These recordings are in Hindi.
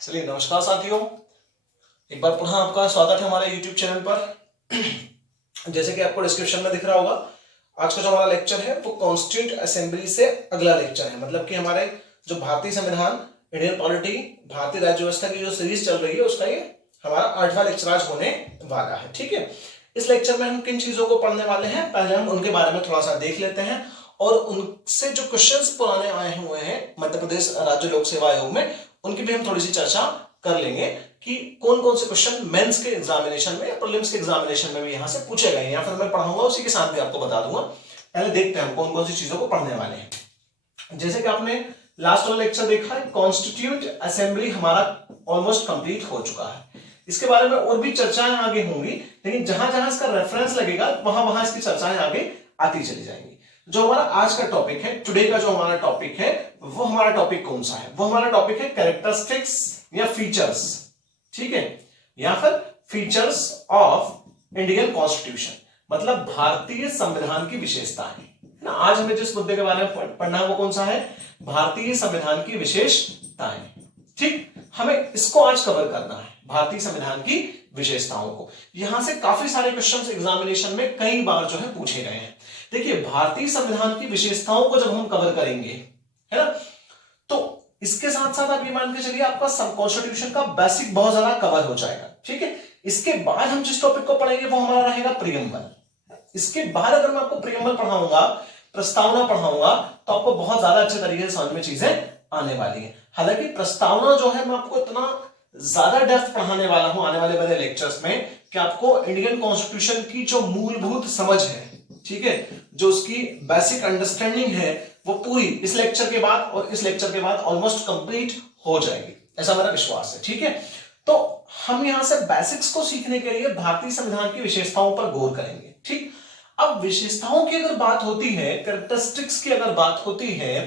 चलिए नमस्कार साथियों, एक बार पुनः आपका स्वागत है हमारे YouTube चैनल पर। जैसे कि आपको डिस्क्रिप्शन में दिख रहा होगा, आज का जो हमारा लेक्चर है वो कॉन्स्टिट्यूंट असेंबली से अगला लेक्चर है। मतलब कि हमारे जो भारतीय संविधान, इंडियन पॉलिटी, भारतीय राज्य व्यवस्था की जो सीरीज चल रही है उसका ये हमारा 8वां लेक्चर आज होने वाला है। ठीक है, इस लेक्चर में हम किन चीजों को पढ़ने वाले हैं, पहले हम उनके बारे में थोड़ा सा देख लेते हैं और उनसे जो क्वेश्चंस पुराने आए हुए हैं मध्य प्रदेश राज्य लोक सेवा आयोग में, उनकी भी हम थोड़ी सी चर्चा कर लेंगे कि कौन कौन से क्वेश्चन मेंस के एग्जामिनेशन में या प्रीलिम्स के एग्जामिनेशन में भी यहां से पूछे गए हैं या फिर मैं पढ़ाऊंगा उसी के साथ भी आपको बता दूंगा। पहले देखते हैं हम कौन कौन सी चीजों को पढ़ने वाले हैं। जैसे कि आपने लास्ट वाला लेक्चर देखा है, कॉन्स्टिट्यूंट असेंबली हमारा ऑलमोस्ट कंप्लीट हो चुका है। इसके बारे में और भी चर्चाएं आगे होंगी, लेकिन जहां जहां इसका रेफरेंस लगेगा वहां वहां इसकी चर्चाएं आगे आती चली जाएंगी। जो हमारा आज का टॉपिक है, टुडे का जो हमारा टॉपिक है, वो हमारा टॉपिक कौन सा है? वो हमारा टॉपिक है कैरेक्टरिस्टिक्स या फीचर्स, ठीक है, या फिर फीचर्स ऑफ इंडियन कॉन्स्टिट्यूशन, मतलब भारतीय संविधान की विशेषताएं ना। आज हमें जिस मुद्दे के बारे में पढ़ना है वो कौन सा है? भारतीय संविधान की विशेषताएं। ठीक, हमें इसको आज कवर करना है, भारतीय संविधान की विशेषताओं को। यहां से काफी सारे क्वेश्चंस एग्जामिनेशन में कई बार जो है पूछे गए हैं। देखिए, भारतीय संविधान की विशेषताओं को जब हम कवर करेंगे, है ना, तो इसके साथ साथ आप ये मान के चलिए आपका कॉन्स्टिट्यूशन का बेसिक बहुत ज्यादा कवर हो जाएगा। ठीक है, इसके बाद हम जिस टॉपिक को पढ़ेंगे वो हमारा रहेगा प्रियम्बल। इसके बाद अगर मैं आपको प्रियम्बल पढ़ाऊंगा, प्रस्तावना पढ़ाऊंगा, तो आपको बहुत ज्यादा अच्छे तरीके से समझ में चीजें आने वाली है। हालांकि प्रस्तावना जो है मैं आपको इतना ज्यादा डेप्थ पढ़ाने वाला हूं आने वाले बड़े लेक्चर्स में कि आपको इंडियन कॉन्स्टिट्यूशन की जो मूलभूत समझ है, ठीक है, जो उसकी बेसिक अंडरस्टैंडिंग है, वो पूरी इस लेक्चर के बाद और इस लेक्चर के बाद ऑलमोस्ट कंप्लीट हो जाएगी, ऐसा मेरा विश्वास है। ठीक है, तो हम यहां से बेसिक्स को सीखने के लिए भारतीय संविधान की विशेषताओं पर गौर करेंगे। ठीक, अब विशेषताओं की अगर बात होती है, कैरेक्टरिस्टिक्स की अगर बात होती है,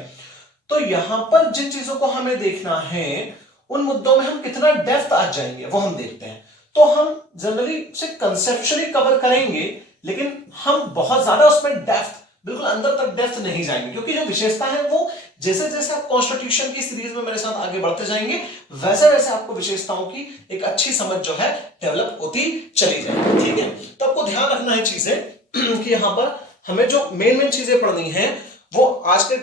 तो यहां पर जिन चीजों को हमें देखना है उन मुद्दों में हम कितना डेप्थ आ जाएंगे वो हम देखते हैं। तो हम जनरली से कंसेप्चुअली कवर करेंगे, लेकिन हम बहुत ज्यादा उसमें डेप्थ, बिल्कुल अंदर तक डेप्थ नहीं जाएंगे, क्योंकि जो विशेषता है वो जैसे जैसे आप कॉन्स्टिट्यूशन की सीरीज में मेरे साथ आगे बढ़ते जाएंगे वैसे वैसे आपको विशेषताओं की एक अच्छी समझ जो है डेवलप होती चली जाएगी। ठीक है, तो आपको ध्यान रखना है चीजें कि यहां पर हमें जो मेन चीजें पढ़नी है वो आज के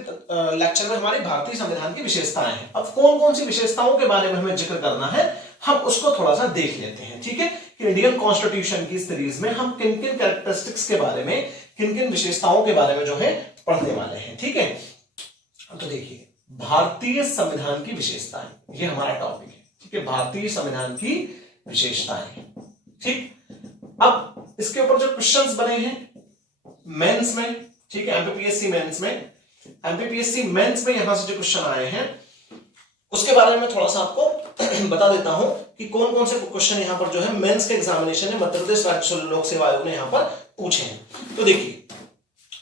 लेक्चर में हमारी भारतीय संविधान की विशेषताएं हैं। अब कौन कौन सी विशेषताओं के बारे में हमें जिक्र करना है, हम उसको थोड़ा सा देख लेते हैं। ठीक है, कि इंडियन कॉन्स्टिट्यूशन की सीरीज में हम किन किन कैरेक्टरिस्टिक्स के बारे में, किन किन विशेषताओं के बारे में जो है पढ़ने वाले हैं। ठीक है, तो देखिए, भारतीय संविधान की विशेषताएं, ये हमारा टॉपिक है। ठीक है, भारतीय संविधान की विशेषताएं। ठीक, अब इसके ऊपर जो क्वेश्चंस बने हैं मेंस में, ठीक है, एमपीपीएससी मेंस में, एमपीपीएससी मेंस में यहां से जो क्वेश्चन आए हैं उसके बारे में थोड़ा सा आपको बता देता हूं कि कौन कौन से क्वेश्चन यहां पर जो है मेंस के एग्जामिनेशन में मध्य प्रदेश राज्य लोक सेवा आयोग ने यहां पर पूछे हैं। तो देखिए,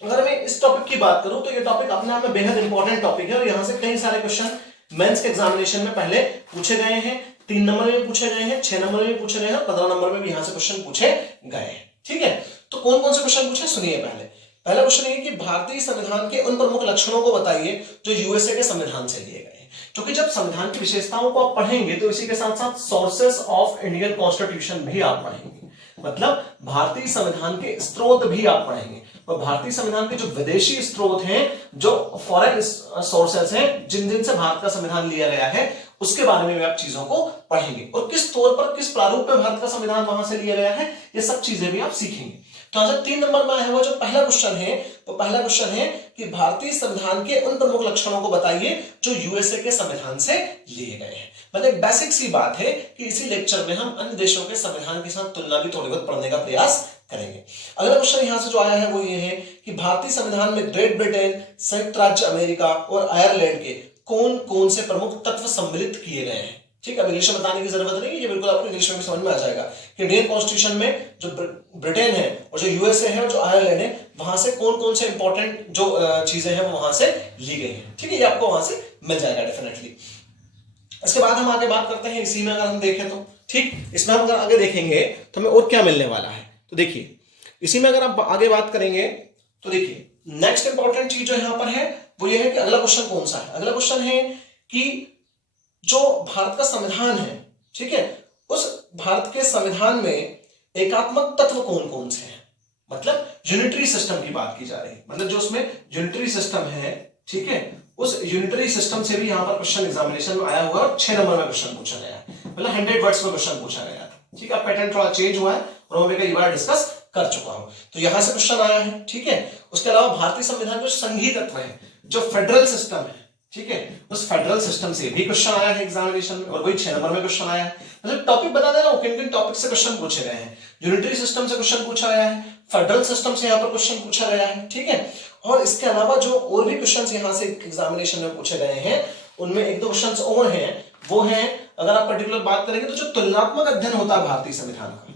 अगर मैं इस टॉपिक की बात करूं तो ये टॉपिक अपने आप में बेहद इंपॉर्टेंट टॉपिक है और यहां से कई सारे क्वेश्चन मेंस के एग्जामिनेशन में पहले पूछे गए हैं। 3 नंबर में पूछे गए हैं, 6 नंबर में पूछे गए हैं, 15 नंबर में भी यहां से क्वेश्चन पूछे गए हैं। ठीक है, तो कौन कौन से क्वेश्चन पूछे सुनिए। पहला क्वेश्चन ये कि भारतीय संविधान के उन प्रमुख लक्षणों को बताइए जो यूएसए के संविधान से लिए गए हैं। क्योंकि जब संविधान की विशेषताओं को आप पढ़ेंगे तो इसी के साथ साथ सोर्सेस ऑफ इंडियन कॉन्स्टिट्यूशन भी आप पढ़ेंगे, मतलब भारतीय संविधान के स्रोत भी आप पढ़ेंगे। और भारतीय संविधान के जो विदेशी स्रोत हैं, जो फॉरेन सोर्सेस हैं, जिन जिन से भारत का संविधान लिया गया है, उसके बारे में भी आप चीजों को पढ़ेंगे और किस तौर पर, किस प्रारूप में भारत का संविधान वहां से लिया गया है, ये सब चीजें भी आप सीखेंगे। तो यहां से 3 नंबर में आया हुआ जो पहला क्वेश्चन है, तो पहला क्वेश्चन है कि भारतीय संविधान के उन प्रमुख लक्षणों को बताइए जो यूएसए के संविधान से लिए गए हैं। मतलब एक बेसिक सी बात है कि इसी लेक्चर में हम अन्य देशों के संविधान के साथ तुलना भी थोड़ी बहुत पढ़ने का प्रयास करेंगे। अगला क्वेश्चन यहां से जो आया है वो ये है कि भारतीय संविधान में ग्रेट ब्रिटेन, संयुक्त राज्य अमेरिका और आयरलैंड के कौन कौन से प्रमुख तत्व सम्मिलित किए गए हैं। ठीक है, इंग्लिश में बताने की जरूरत नहीं, ये बिल्कुल आपको इंग्लिश में भी समझ में आ जाएगा कि इंडियन कॉन्स्टिट्यूशन में जो ब्रिटेन है और जो यूएसए है और जो आयरलैंड है, वहां से कौन कौन से इंपॉर्टेंट जो चीजें हैं वो वहां से ली गई हैं। ठीक है, ये आपको वहां से मिल जाएगा डेफिनेटली। इसके बाद हम आगे बात करते हैं, इसी में अगर हम देखें तो ठीक, इसमें हम अगर आगे देखेंगे तो हमें और क्या मिलने वाला है। तो देखिए, इसी में अगर आप आगे बात करेंगे तो देखिए, नेक्स्ट इंपॉर्टेंट चीज जो यहां पर है वो ये है कि अगला क्वेश्चन कौन सा है। अगला क्वेश्चन है कि जो भारत का संविधान है, ठीक है, उस भारत के संविधान में एकात्मक तत्व कौन कौन से हैं, मतलब यूनिटरी सिस्टम की बात की जा रही है, मतलब जो उसमें यूनिटरी सिस्टम है, ठीक है, उस यूनिटरी सिस्टम से भी यहां पर क्वेश्चन एग्जामिनेशन में आया हुआ है और 6 नंबर में क्वेश्चन पूछा गया है, मतलब 100 वर्ड्स में क्वेश्चन पूछा गया था, ठीक है। पैटर्न थोड़ा चेंज हुआ है और मैं कई बार डिस्कस कर चुका हूं, तो यहां से क्वेश्चन आया है, ठीक है। उसके अलावा भारतीय संविधान जो संघीय तत्व है, जो फेडरल सिस्टम है, ठीक है, उस फेडरल सिस्टम से भी क्वेश्चन आया है एग्जामिनेशन में और वही 6 नंबर में क्वेश्चन आया है। मतलब टॉपिक बता देना किन किन टॉपिक से क्वेश्चन पूछे गए हैं। यूनिटरी सिस्टम से क्वेश्चन पूछा गया है, फेडरल सिस्टम से यहाँ पर क्वेश्चन पूछा गया है, ठीक है। और इसके अलावा जो और भी क्वेश्चंस यहाँ से एग्जामिनेशन में पूछे गए हैं, उनमें एक दो क्वेश्चंस और हैं, वो हैं, अगर आप पर्टिकुलर बात करेंगे तो जो तुलनात्मक अध्ययन होता है भारतीय संविधान का,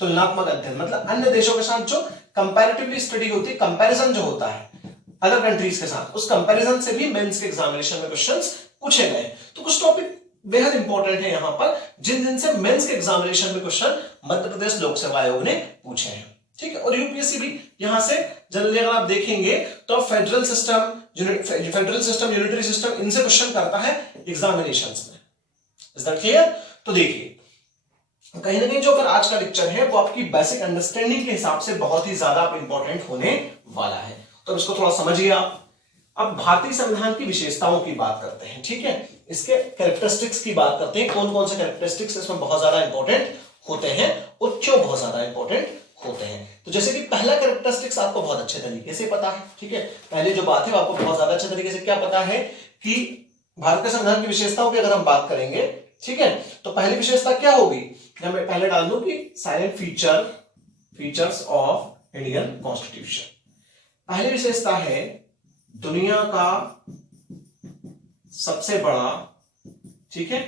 तुलनात्मक अध्ययन मतलब अन्य देशों के साथ जो कंपैरेटिवली स्टडी होती है, कंपैरिजन जो होता है अदर कंट्रीज के साथ, उस कंपैरिजन से भी मेंस के एग्जामिनेशन में क्वेश्चंस पूछे गए। तो कुछ टॉपिक बेहद इंपॉर्टेंट है यहाँ पर, जिन से मेंस के एग्जामिनेशन में क्वेश्चन मध्य प्रदेश लोक सेवा आयोग ने पूछे हैं, ठीक है। और यूपीएससी भी यहां से जनरली अगर आप देखेंगे तो फेडरल सिस्टम, यूनिटरी सिस्टम, इनसे क्वेश्चन करता है एग्जामिनेशंस में। Is that clear? तो देखिए कहीं ना कहीं जो अगर आज का लेक्चर है वो आपकी बेसिक अंडरस्टैंडिंग के हिसाब से बहुत ही ज्यादा इंपॉर्टेंट होने वाला है, तो इसको थोड़ा समझिए आप। अब भारतीय संविधान की विशेषताओं की बात करते हैं, ठीक है, इसके कैरेक्टरिस्टिक्स की बात करते हैं, कौन कौन से कैरेक्टरिस्टिक्स इसमें बहुत ज्यादा इंपॉर्टेंट होते हैं और क्यों बहुत ज्यादा इंपॉर्टेंट होते हैं। तो जैसे कि पहला कैरेक्टरिस्टिक्स आपको बहुत अच्छे तरीके से पता है, ठीक है, पहले जो बात है आपको बहुत ज्यादा अच्छे तरीके से क्या पता है कि भारत के संविधान की विशेषताओं की अगर हम बात करेंगे, ठीक है, तो पहली विशेषता क्या होगी, मैं पहले डाल दूं कि salient features of Indian constitution. पहली विशेषता है दुनिया का सबसे बड़ा, ठीक है,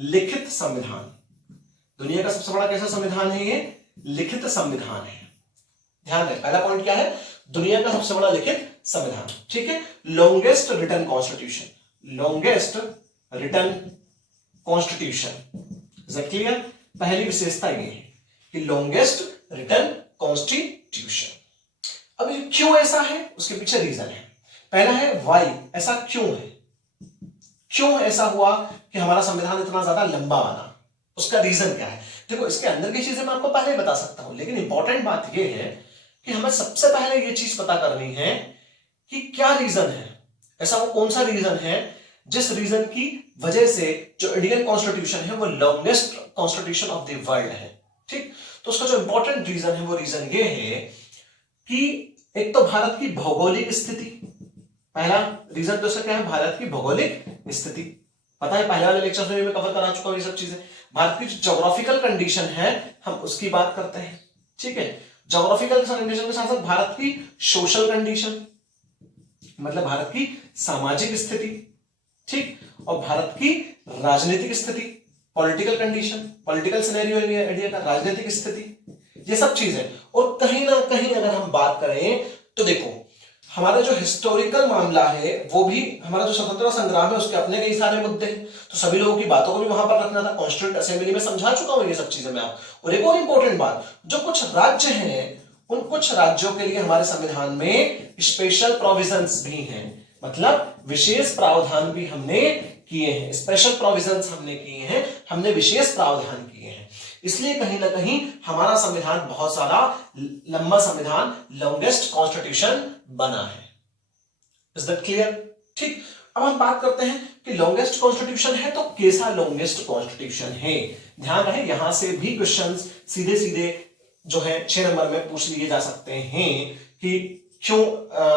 लिखित संविधान। दुनिया का सबसे बड़ा कैसा संविधान है? ये लिखित संविधान है। ध्यान दें, पहला पॉइंट क्या है? दुनिया का सबसे बड़ा लिखित संविधान, ठीक है। Longest written constitution, longest written constitution, is that clear? पहली विशेषता ये है कि लॉन्गेस्ट रिटन कॉन्स्टिट्यूशन। अब ये क्यों ऐसा है, उसके पीछे रीजन है। पहला है वाई, ऐसा क्यों है, क्यों ऐसा हुआ कि हमारा संविधान इतना ज्यादा लंबा बना, उसका रीजन क्या है? देखो इसके अंदर की चीजें मैं आपको पहले ही बता सकता हूं, लेकिन इंपॉर्टेंट बात यह है कि हमें सबसे पहले यह चीज पता करनी है कि क्या रीजन है, ऐसा वो कौन सा रीजन है जिस रीजन की वजह से जो इंडियन कॉन्स्टिट्यूशन है वो longest constitution of the world है, ठीक। तो उसका जो इंपॉर्टेंट रीजन है वो रीजन ये है कि एक तो भारत की भौगोलिक स्थिति, पहला रीजन तो उसका क्या है, भारत की भौगोलिक स्थिति, पता है पहले वाले लेक्चर में मैं कवर करा चुका हूं ये सब चीजें। भारत की जो ज्योग्राफिकल कंडीशन है हम उसकी बात करते हैं, ठीक है। ज्योग्राफिकल कंडीशन के साथ साथ भारत की सोशल कंडीशन, मतलब भारत की सामाजिक स्थिति, ठीक, और भारत की राजनीतिक स्थिति, political condition, political scenario India का, राजनीतिक स्थिति, ये सब चीजें। और कहीं ना कहीं अगर हम बात करें तो देखो हमारा जो हिस्टोरिकल मामला है वो भी, हमारा जो स्वतंत्रता संग्राम है उसके अपने कई सारे मुद्दे हैं, तो सभी लोगों की बातों को भी वहां पर रखना था। कॉन्स्टिट्यूंट असेंबली में समझा चुका हूं ये सब चीजें मैं आप। और एक और इंपॉर्टेंट बात, जो कुछ राज्य हैं उन कुछ राज्यों के लिए हमारे संविधान में स्पेशल प्रोविजंस भी हैं, मतलब विशेष प्रावधान भी हमने किए हैं, स्पेशल प्रोविजंस हमने किए हैं, हमने विशेष प्रावधान किए हैं। इसलिए कहीं ना कहीं हमारा संविधान बहुत सारा लंबा संविधान, लॉन्गेस्ट कॉन्स्टिट्यूशन बना है। Is that clear? ठीक, अब हम बात करते हैं कि लॉन्गेस्ट कॉन्स्टिट्यूशन है तो कैसा लॉन्गेस्ट कॉन्स्टिट्यूशन है। ध्यान रहे यहां से भी क्वेश्चंस सीधे सीधे जो है 6 नंबर में पूछ लिए जा सकते हैं कि क्यों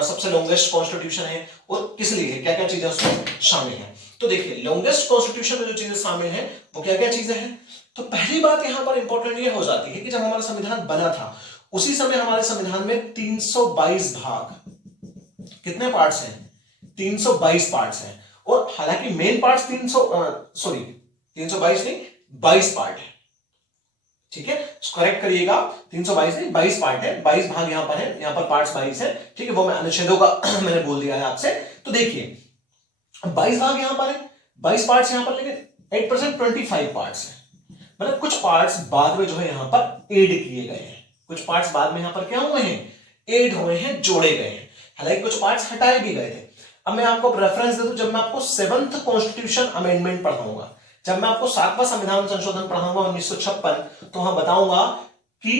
सबसे लॉन्गेस्ट कॉन्स्टिट्यूशन है और किस लिए है, क्या क्या चीजें उसमें शामिल है। तो देखिए लॉन्गेस्ट कॉन्स्टिट्यूशन में जो चीजें शामिल हैं वो क्या क्या चीजें हैं। तो पहली बात यहां पर इंपॉर्टेंट ये हो जाती है कि जब हमारा संविधान बना था उसी समय हमारे संविधान में 322 भाग, कितने पार्ट्स हैं? 322 पार्ट्स हैं। और हालांकि मेन पार्ट्स 322 नहीं 22 पार्ट है, ठीक है, करेक्ट करिएगा, 322 नहीं 22 पार्ट है, 22 भाग यहां पर है, यहां पर पार्ट्स 22 है, ठीक है, वो मैं अनुच्छेदों का मैंने बोल दिया है आपसे। तो देखिए 22 भाग यहां पर है, 22 पार्ट्स यहां पर, लेकिन 8% 25 पार्ट्स है, मतलब कुछ पार्ट्स बाद में जो है यहां पर ऐड किए गए हैं, कुछ पार्ट्स बाद में यहां पर क्या हुए हैं, ऐड हुए हैं, जोड़े गए हैं। हालांकि कुछ पार्ट्स हटाए भी गए थे। अब मैं आपको रेफरेंस दे दूं, जब मैं आपको 7th कॉन्स्टिट्यूशन अमेंडमेंट पढ़ाऊंगा, जब मैं आपको 7वां संविधान संशोधन पढ़ाऊंगा 1956, तो वहां बताऊंगा कि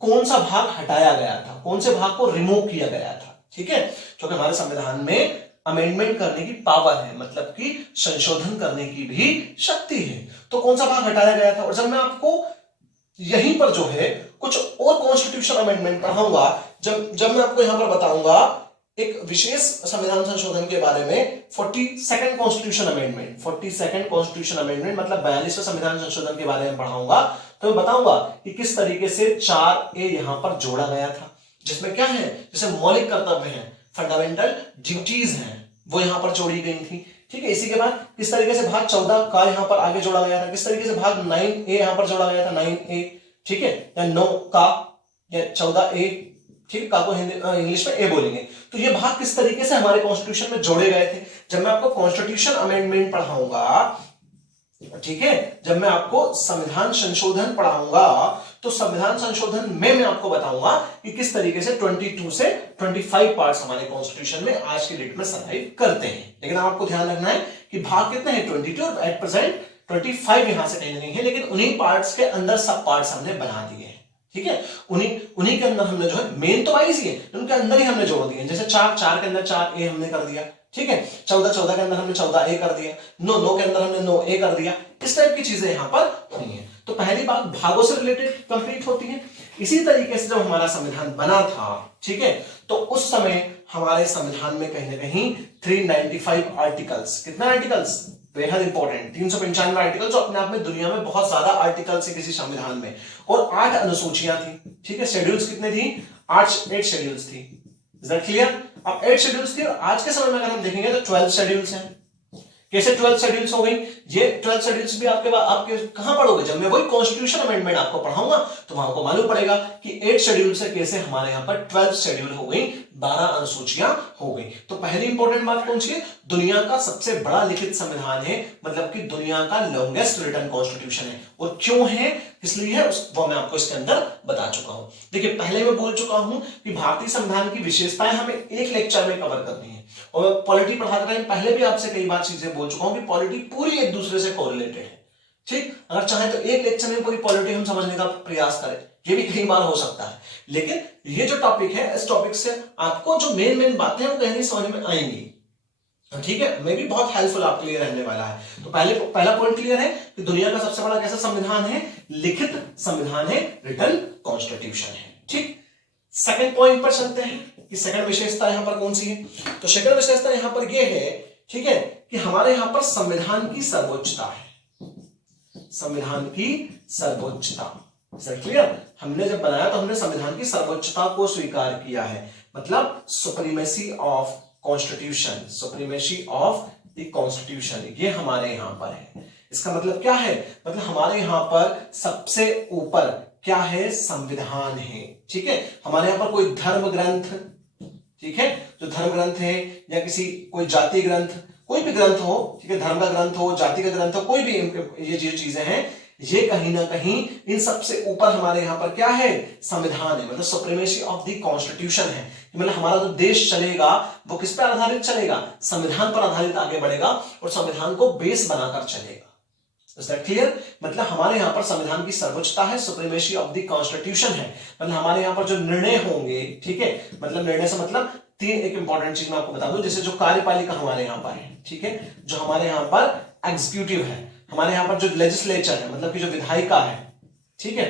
कौन सा भाग हटाया गया था, कौन से भाग को रिमूव किया गया था। ठीक है, क्योंकि हमारे संविधान में अमेंडमेंट करने की पावर है, मतलब कि संशोधन करने की भी शक्ति है। तो कौन सा भाग हटाया गया था, और जब मैं आपको यहीं पर जो है कुछ और कॉन्स्टिट्यूशन अमेंडमेंट पढ़ाऊंगा, जब मैं आपको यहां पर बताऊंगा एक विशेष संविधान संशोधन के बारे में, 42nd constitution amendment, 42nd constitution amendment मतलब 42वें संविधान संशोधन के बारे में पढ़ाऊंगा, तो मैं बताऊंगा कि किस तरीके से 4A यहां पर जोड़ा गया था, जिसमें क्या है, जैसे मौलिक कर्तव्य है, फंडामेंटल ड्यूटीज हैं, वो यहां पर जोड़ी गई थी। ठीक है, इसी के बाद किस तरीके से भाग 14 का यहां पर आगे जोड़ा गया था, किस तरीके से भाग 9A यहां पर जोड़ा गया था, 9A। ठीक है, या 9 का या 14A, ठीक, का को इंग्लिश में ए बोलेंगे। तो ये भाग किस तरीके से हमारे कॉन्स्टिट्यूशन में जोड़े गए थे, जब मैं आपको कॉन्स्टिट्यूशन अमेंडमेंट पढ़ाऊंगा, ठीक है, जब मैं आपको संविधान संशोधन पढ़ाऊंगा, तो संविधान संशोधन में मैं आपको बताऊंगा कि किस तरीके से 22 से 25 पार्ट्स हमारे कॉन्स्टिट्यूशन में आज की डेट में सर्वाइव करते हैं। लेकिन आपको ध्यान रखना है कि भाग कितने हैं, 22, और एट प्रेजेंट 25 यहां से कहीं नहीं है, लेकिन उन्हीं पार्ट्स के अंदर सब पार्ट्स हमने बना दिए हैं। ठीक है, उन्हीं के अंदर हमने जो है, मेन तो 22 ही है, उनके अंदर ही हमने जोड़ दिए। जैसे 4 के अंदर 4A हमने कर दिया। ठीक है, 14 के अंदर हमने 14A कर दिया, 9 के अंदर हमने 9A कर दिया। इस टाइप की चीजें यहां पर हुई हैं। तो पहली बात भागों से रिलेटेड कंप्लीट होती है। इसी तरीके से जब हमारा संविधान बना था, ठीक है, तो उस समय हमारे संविधान में कहीं ना कहीं 395 आर्टिकल्स, कितना आर्टिकल्स, बेहद इंपॉर्टेंट, 395 आर्टिकल, जो अपने आप में दुनिया में बहुत ज्यादा आर्टिकल्स है किसी संविधान में, और 8 अनुसूचियां थी। ठीक है, शेड्यूल्स कितने थी, 8 शेड्यूल्स थी। Is that clear? अब 8 शेड्यूल्स थी, और आज के समय में अगर हम देखेंगे तो 12 शेड्यूल्स हैं। कैसे 12 शेड्यूल्स हो गई? ये 12 शेड्यूल्स भी आपके कहां पढ़ोगे, जब मैं वही कॉन्स्टिट्यूशन अमेंडमेंट आपको पढ़ाऊंगा तो वहां आपको मालूम पड़ेगा कि 8 शेड्यूल से कैसे हमारे यहां पर 12 शेड्यूल हो गई, 12 अनुसूचियां हो गई। तो पहली इंपॉर्टेंट बात कौन सी है, दुनिया का सबसे बड़ा लिखित संविधान है, मतलब कि दुनिया का लॉन्गेस्ट रिटन कॉन्स्टिट्यूशन है। और क्यों है, इसलिए है, वो मैं आपको इसके अंदर बता चुका हूं। देखिए, पहले मैं बोल चुका हूं कि भारतीय संविधान की विशेषताएं हमें एक लेक्चर में कवर करनी है, और पॉलिटी पढ़ाते टाइम पहले भी आपसे कई बार चीजें बोल चुका हूं कि पॉलिटी पूरी एक दूसरे से कोरिलेटेड है। ठीक, अगर चाहे तो एक लेक्चर में पूरी पॉलिटी हम समझने का प्रयास करें, ये भी कई बार हो सकता है, लेकिन ये जो टॉपिक है, इस टॉपिक से आपको जो मेन बातें हैं वो कहीं समझ में आएंगी। ठीक है, मैं भी बहुत हेल्पफुल आपके लिए रहने वाला है। तो पहला पॉइंट क्लियर है कि दुनिया का सबसे बड़ा कैसा संविधान है, लिखित संविधान है, रिटन कॉन्स्टिट्यूशन है। ठीक, सेकंड पॉइंट पर चलते हैं कि सेकंड विशेषता यहां पर कौन सी है। तो सेकंड विशेषता यहां पर यह है, ठीक है, कि हमारे यहां पर संविधान की सर्वोच्चता है, संविधान की सर्वोच्चता। क्लियर? हमने जब बनाया तो हमने संविधान की सर्वोच्चता को स्वीकार किया है, मतलब supremacy of constitution, supremacy of the constitution, ये हमारे यहां पर है। इसका मतलब क्या है, मतलब हमारे यहां पर सबसे ऊपर क्या है, संविधान है। ठीक है, हमारे यहां पर कोई धर्म ग्रंथ, ठीक है, जो धर्म ग्रंथ है, या किसी कोई जाति ग्रंथ, कोई भी ग्रंथ हो, ठीक है, धर्म का ग्रंथ हो, जाति का ग्रंथ हो, कोई भी ये जो चीजें हैं, ये कहीं ना कहीं इन सबसे ऊपर हमारे यहां पर क्या है, संविधान है, मतलब सुप्रीमेसी ऑफ द कॉन्स्टिट्यूशन है। मतलब हमारा जो देश चलेगा वो किस पर आधारित चलेगा, संविधान पर आधारित आगे बढ़ेगा, और संविधान को बेस बनाकर चलेगा। Is that clear? मतलब हमारे यहां पर संविधान की सर्वोच्चता है, सुप्रीमेसी ऑफ द कॉन्स्टिट्यूशन है, मतलब हमारे यहां पर जो निर्णय होंगे, ठीक है, मतलब निर्णय से मतलब तीन, एक इंपॉर्टेंट चीज मैं आपको बता दूं, जैसे जो कार्यपालिका हमारे यहां पर है, ठीक है, जो हमारे यहां पर एग्जीक्यूटिव है, हमारे यहां पर जो लेजिस्लेचर है, मतलब कि जो विधायिका है, ठीक है,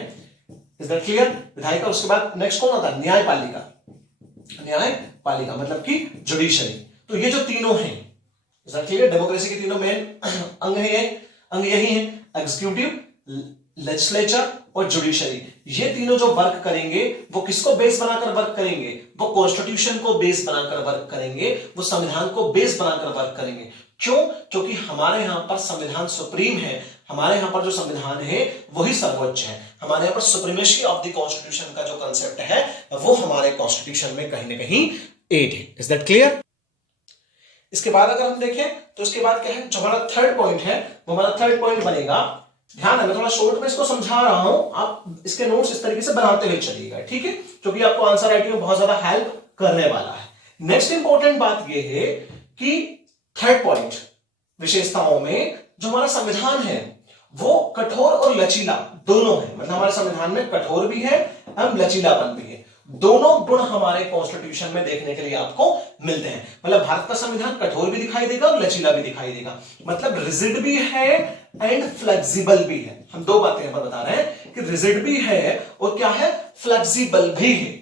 इज दैट क्लियर? विधायिका, उसके बाद नेक्स्ट कौन आता है, न्यायपालिका, न्यायपालिका मतलब कि जुडिशरी। तो ये जो तीनों हैं, इज दैट क्लियर? डेमोक्रेसी के तीनों मेन अंग है, अंग यही है, एग्जीक्यूटिव, लेजिस्लेचर और जुडिशरी। ये तीनों जो वर्क करेंगे वो किसको बेस बनाकर वर्क करेंगे, वो कॉन्स्टिट्यूशन को बेस बनाकर वर्क करेंगे, वो संविधान को बेस बनाकर वर्क करेंगे। क्यों? क्योंकि हमारे यहां पर संविधान सुप्रीम है, हमारे यहां पर जो संविधान है वही सर्वोच्च है, हमारे यहां पर सुप्रीमेसी ऑफ द कॉन्स्टिट्यूशन का जो कंसेप्ट है वो हमारे कॉन्स्टिट्यूशन में कहीं ना कहीं एड है। Is that clear? इसके बाद अगर हम देखें तो इसके बाद क्या है, जो हमारा थर्ड पॉइंट है वो हमारा थर्ड पॉइंट बनेगा, ध्यान है मैं थोड़ा शॉर्ट में इसको समझा रहा हूं, आप इसके नोट्स इस तरीके से बनाते हुए चलिएगा, ठीक है, क्योंकि आपको आंसर राइटिंग में बहुत ज्यादा हेल्प करने वाला है। नेक्स्ट इंपॉर्टेंट बात यह है कि थर्ड पॉइंट विशेषताओं में जो हमारा संविधान है वो कठोर और लचीला दोनों है। मतलब हमारे संविधान में कठोर भी है एवं लचीलापन भी है, दोनों गुण हमारे कॉन्स्टिट्यूशन में देखने के लिए आपको मिलते हैं। मतलब भारत का संविधान कठोर भी दिखाई देगा और लचीला भी दिखाई देगा, मतलब रिजिड भी है एंड फ्लेक्सिबल भी है। हम दो बातें यहां पर बता रहे हैं कि रिजिड भी है और क्या है, फ्लेक्सिबल भी है।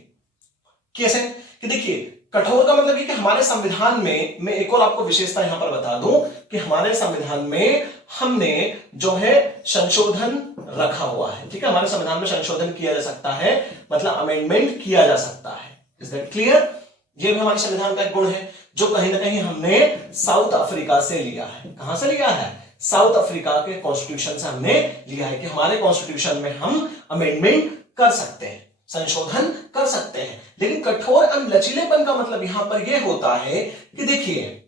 कैसे कि देखिए, कठोर का मतलब ये कि हमारे संविधान में, मैं एक और आपको विशेषता यहां पर बता दूं कि हमारे संविधान में हमने जो है संशोधन रखा हुआ है। ठीक है, हमारे संविधान में संशोधन किया जा सकता है, मतलब अमेंडमेंट किया जा सकता है। Is that clear? ये भी हमारे संविधान का एक गुण है जो कहीं ना कहीं हमने साउथ अफ्रीका से लिया है। कहां से लिया है? साउथ अफ्रीका के कॉन्स्टिट्यूशन से हमने लिया है कि हमारे कॉन्स्टिट्यूशन में हम अमेंडमेंट कर सकते हैं, संशोधन कर सकते हैं। लेकिन कठोर एवं लचीलेपन का मतलब यहां पर यह होता है कि देखिए,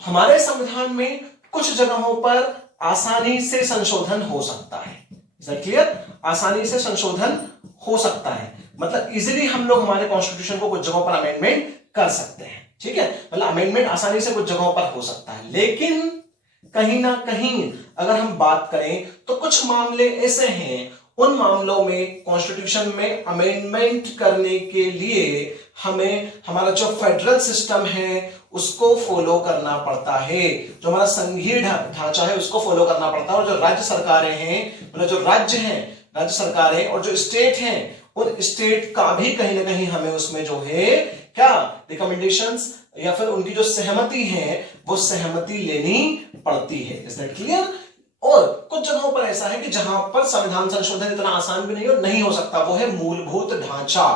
हमारे संविधान में कुछ जगहों पर आसानी से संशोधन हो सकता है। Is that clear? आसानी से संशोधन हो सकता है, मतलब इजीली हम लोग हमारे कॉन्स्टिट्यूशन को कुछ जगहों पर अमेंडमेंट कर सकते हैं। ठीक है, मतलब अमेंडमेंट आसानी से कुछ जगहों पर हो सकता है। लेकिन कहीं ना कहीं अगर हम बात करें तो कुछ मामले ऐसे हैं, उन मामलों में कॉन्स्टिट्यूशन में अमेंडमेंट करने के लिए हमें हमारा जो फेडरल सिस्टम है उसको फॉलो करना पड़ता है, जो हमारा संघीय ढांचा है उसको फॉलो करना पड़ता है। और जो राज्य सरकारें हैं, मतलब जो राज्य हैं, राज्य सरकारें और जो स्टेट हैं, उन स्टेट का भी कहीं ना कहीं हमें उसमें जो है क्या रिकमेंडेशंस या फिर उनकी जो सहमति है वो सहमति लेनी पड़ती है। Is that clear? और कुछ जगहों पर ऐसा है कि जहां पर संविधान संशोधन इतना आसान भी नहीं और नहीं हो सकता, वो है मूलभूत ढांचा।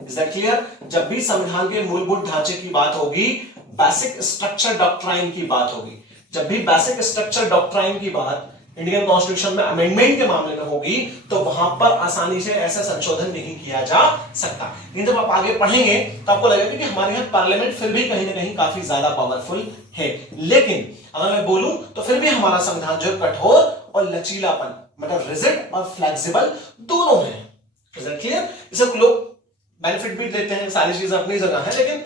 Is that clear? जब भी संविधान के मूलभूत ढांचे की बात होगी, बेसिक स्ट्रक्चर डॉक्ट्राइन की बात होगी, जब भी बेसिक स्ट्रक्चर डॉक्ट्राइन की बात इंडियन कॉन्स्टिट्यूशन में अमेंडमेंट के मामले में होगी तो वहां पर आसानी से ऐसा संशोधन नहीं किया जा सकता। लेकिन जब आप आगे पढ़ेंगे तो आपको लगेगा कि हमारे यहाँ पार्लियामेंट फिर भी कहीं ना कहीं काफी ज्यादा पावरफुल है। लेकिन अगर मैं बोलूं तो फिर भी हमारा संविधान जो कठोर और लचीलापन, मतलब रिजिड और फ्लेक्सिबल दोनों है। क्लियर? इसे लोग बेनिफिट भी देते हैं, सारी चीजें अपनी जगह है, लेकिन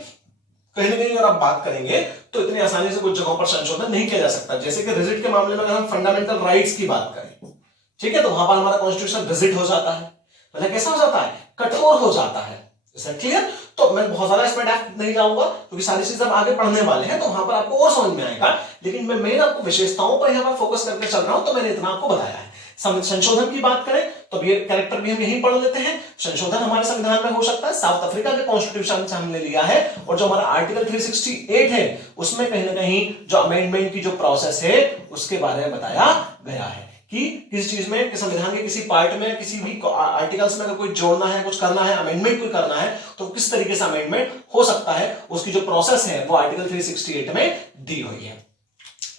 कहीं ना कहीं अगर आप बात करेंगे तो इतनी आसानी से कुछ जगहों पर संशोधन नहीं किया जा सकता। जैसे कि रिजिड के मामले में अगर हम फंडामेंटल राइट्स की बात करें, ठीक है, तो वहां पर हमारा कॉन्स्टिट्यूशन रिजिड हो जाता है, मतलब कैसा हो जाता है? कठोर हो जाता है। क्लियर? तो मैं बहुत ज्यादा इसमें डेप्थ नहीं जाऊंगा क्योंकि सारी चीजें हम आगे पढ़ने वाले हैं तो वहां पर आपको और समझ में आएगा, लेकिन मैं मेन आपको विशेषताओं पर यहां पर फोकस करके चल रहा हूं, तो मैंने इतना आपको बताया है। संशोधन की बात करें तो ये कैरेक्टर भी हम यही पढ़ लेते हैं। संशोधन हमारे संविधान में हो सकता है, साउथ अफ्रीका के कॉन्स्टिट्यूशन से हमने लिया है, और जो हमारा आर्टिकल 368 है उसमें कहीं ना कहीं जो अमेंडमेंट की जो प्रोसेस है उसके बारे में बताया गया है कि किस चीज में, कि संविधान के किसी पार्ट में, किसी भी आर्टिकल्स में अगर कोई जोड़ना है, कुछ करना है, अमेंडमेंट कोई करना है तो किस तरीके से अमेंडमेंट हो सकता है, उसकी जो प्रोसेस है वो आर्टिकल 368 में दी हुई है।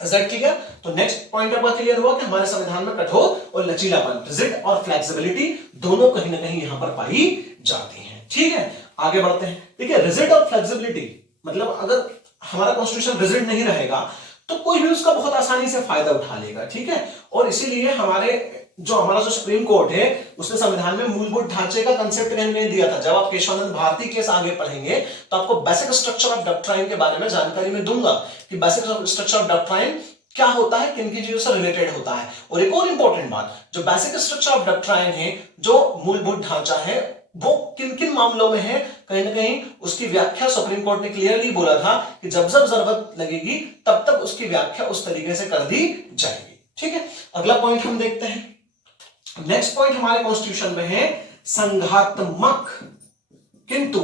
क्लियर? तो नेक्स्ट पॉइंट आपका क्लियर हुआ कि हमारे संविधान में कठोर और लचीलापन, रिजिड और फ्लेक्सिबिलिटी दोनों कहीं ना कहीं यहां पर पाई जाती हैं। ठीक है, आगे बढ़ते हैं। देखिए, रिजिड और फ्लेक्सिबिलिटी मतलब अगर हमारा कॉन्स्टिट्यूशन रिजिड नहीं रहेगा तो कोई भी उसका बहुत आसानी से फायदा उठा लेगा। ठीक है, और इसीलिए हमारा जो सुप्रीम कोर्ट है उसने संविधान में मूलभूत ढांचे का कंसेप्ट कहने दिया था। जब आप केशवानंद भारती केस आगे पढ़ेंगे तो आपको बेसिक स्ट्रक्चर ऑफ डॉक्ट्राइन के बारे में जानकारी में दूंगा कि बेसिक स्ट्रक्चर ऑफ डॉक्ट्राइन क्या होता है, किन की चीजों से रिलेटेड होता है। और एक और इंपॉर्टेंट बात, जो बेसिक स्ट्रक्चर ऑफ डॉक्ट्राइन है, जो मूलभूत ढांचा है, वो किन किन मामलों में है, कहीं ना कहीं उसकी व्याख्या सुप्रीम कोर्ट ने क्लियरली बोला था कि जब जब जरूरत लगेगी तब तक उसकी व्याख्या उस तरीके से कर दी जाएगी। ठीक है, अगला पॉइंट हम देखते हैं। नेक्स्ट पॉइंट हमारे कॉन्स्टिट्यूशन में है संघात्मक किंतु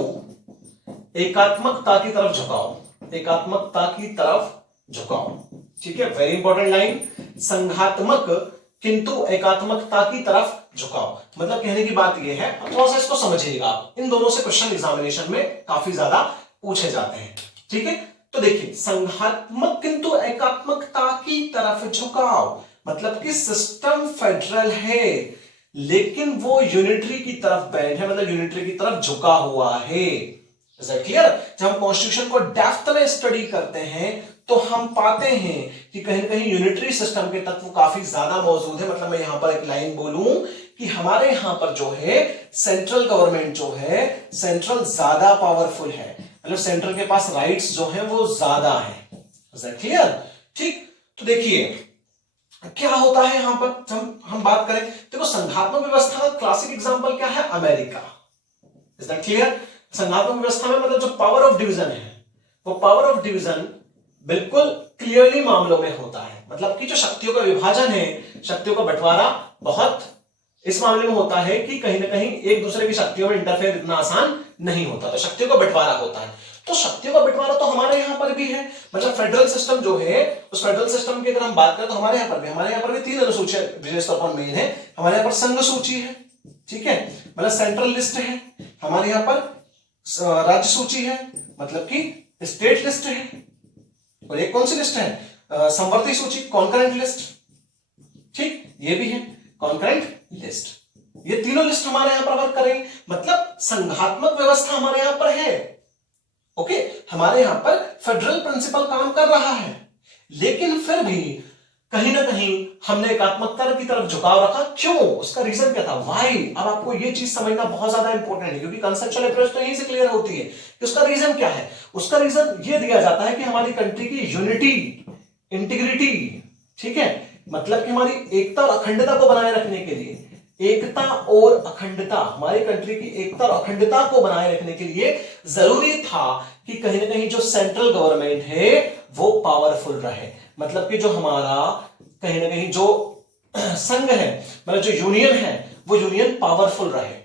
एकात्मकता की तरफ झुकाव। एकात्मकता की तरफ झुकाव, ठीक है, वेरी इंपॉर्टेंट लाइन। संघात्मक किंतु एकात्मकता की तरफ झुकाव, मतलब कहने की बात यह है, थोड़ा सा इसको समझिएगा आप, इन दोनों से क्वेश्चन एग्जामिनेशन में काफी ज्यादा पूछे जाते हैं। ठीक है, तो देखिए, संघात्मक किंतु एकात्मकता की तरफ झुकाव मतलब कि सिस्टम फेडरल है लेकिन वो यूनिटरी की तरफ बैंड है, मतलब यूनिटरी की तरफ झुका हुआ है। क्लियर? जब हम कॉन्स्टिट्यूशन को डेप्थ में स्टडी करते हैं तो हम पाते हैं कि कहीं ना कहीं यूनिटरी सिस्टम के तत्व काफी ज्यादा मौजूद है। मतलब मैं यहां पर एक लाइन बोलूं कि हमारे यहां पर जो है सेंट्रल गवर्नमेंट जो है, सेंट्रल ज्यादा पावरफुल है, मतलब सेंट्रल के पास राइट्स जो है वो ज्यादा है। क्लियर? ठीक, तो देखिए क्या होता है यहां पर जब हम बात करें, देखो संघात्मक व्यवस्था का क्लासिक एग्जांपल क्या है? अमेरिका। Is that clear? संघात्मक व्यवस्था में मतलब जो पावर ऑफ डिवीजन है, वो पावर ऑफ डिवीजन बिल्कुल क्लियरली मामलों में होता है, मतलब कि जो शक्तियों का विभाजन है, शक्तियों का बंटवारा बहुत इस मामले में होता है कि कहीं ना कहीं एक दूसरे की शक्तियों में इंटरफेयर इतना आसान नहीं होता, तो शक्तियों का बंटवारा होता है। तो शक्तियों का बंटवारा तो हमारे यहां पर भी है, मतलब फेडरल सिस्टम जो है, उस फेडरल सिस्टम की अगर हम बात करें तो हमारे यहाँ पर भी 3 अनुसूचियां विशेष तौर पर मेन है। हमारे यहाँ पर संघ सूची है, ठीक है, मतलब सेंट्रल लिस्ट है। हमारे यहाँ पर राज्य सूची है, मतलब कि स्टेट लिस्ट है। और एक कौन सी लिस्ट है? समवर्ती सूची, कॉन्करेंट लिस्ट। ठीक, ये भी है कॉन्करेंट लिस्ट। ये तीनों लिस्ट हमारे यहां पर वर्क करेंगे, मतलब संघात्मक व्यवस्था हमारे यहां पर है। ओके, हमारे यहां पर फेडरल प्रिंसिपल काम कर रहा है, लेकिन फिर भी कहीं ना कहीं हमने एकात्मकता की तरफ झुकाव रखा। क्यों? उसका रीजन क्या था? व्हाई? अब आपको ये चीज समझना बहुत ज्यादा इंपॉर्टेंट है, क्योंकि कंसेप्चुअल अप्रोच तो यहीं से क्लियर होती है कि उसका रीजन क्या है। उसका रीजन ये दिया जाता है कि हमारी कंट्री की यूनिटी, इंटीग्रिटी, ठीक है, मतलब कि हमारी एकता और अखंडता को बनाए रखने के लिए, एकता और अखंडता, हमारी कंट्री की एकता और अखंडता को बनाए रखने के लिए जरूरी था कि कहीं ना कहीं जो सेंट्रल गवर्नमेंट है वो पावरफुल रहे, मतलब कि जो हमारा कहीं ना कहीं जो संघ है, मतलब जो यूनियन है, वो यूनियन पावरफुल रहे।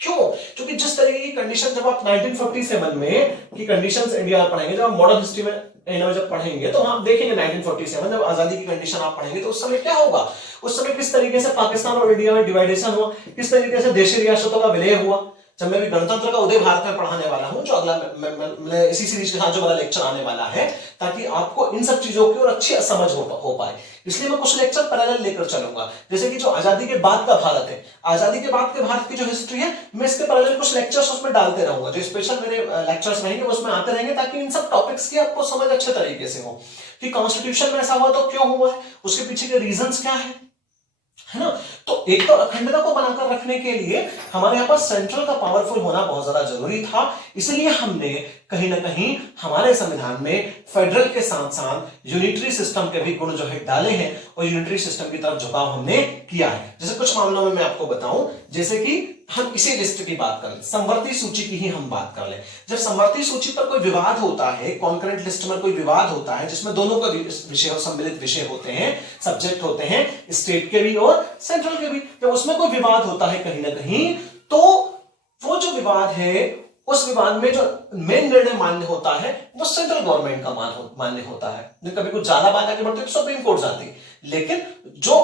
क्यों? क्योंकि जिस तरीके की कंडीशन जब आप 1947 में की कंडीशंस इंडिया में पढ़ेंगे, जब आप मॉडर्न हिस्ट्री में जब पढ़ेंगे तो आप देखेंगे 1947 जब आजादी की कंडीशन आप पढ़ेंगे तो उस समय क्या होगा, उस समय किस तरीके से पाकिस्तान और इंडिया में डिवाइडेशन हुआ, किस तरीके से देशी रियासतों का विलय हुआ। जब मैं भी गणतंत्र का उदय भारत में पढ़ाने वाला हूं, जो अगला मैं इसी सीरीज के साथ जो मेरा लेक्चर आने वाला है, ताकि आपको इन सब चीजों की और अच्छी समझ हो पाए, इसलिए मैं कुछ लेक्चर पैरेलल लेकर चलूंगा। जैसे कि जो आजादी के बाद का भारत है, आजादी के बाद के भारत की जो हिस्ट्री है, मैं इसके पैरेलल कुछ लेक्चर्स उसमें डालते रहूंगा, जो स्पेशल मेरे लेक्चर्स रहेंगे उसमें आते रहेंगे, ताकि इन सब टॉपिक्स की आपको समझ अच्छे तरीके से हो कि कॉन्स्टिट्यूशन में ऐसा हुआ तो क्यों हुआ है, उसके पीछे के रीजंस क्या है ना। तो एक तो अखंडता को बनाकर रखने के लिए हमारे यहां पर सेंट्रल का पावरफुल होना बहुत ज्यादा जरूरी था, इसलिए हमने कहीं ना कहीं हमारे संविधान में फेडरल के साथ साथ यूनिटरी सिस्टम के भी गुण जो है डाले हैं, और यूनिटरी सिस्टम की तरफ झुकाव हमने किया है। जैसे कुछ मामलों में मैं आपको बताऊं, जैसे कि हम इसी लिस्ट की बात कर लें, समवर्ती सूची की ही हम बात कर लें। जब समवर्ती सूची पर कोई विवाद होता है, कॉन्करेंट लिस्ट में कोई विवाद होता है जिसमें दोनों का विषय और सम्मिलित विषय होते हैं, सब्जेक्ट होते हैं, स्टेट के भी और सेंट्रल के भी, जब उसमें कोई विवाद होता है कहीं ना कहीं, तो वो जो विवाद है, उस विवाद में जो मेन निर्णय मान्य होता है वो सेंट्रल गवर्नमेंट का मान्य होता है। कभी कुछ ज्यादा बात आगे बढ़ती है तो सुप्रीम कोर्ट जाती है, लेकिन जो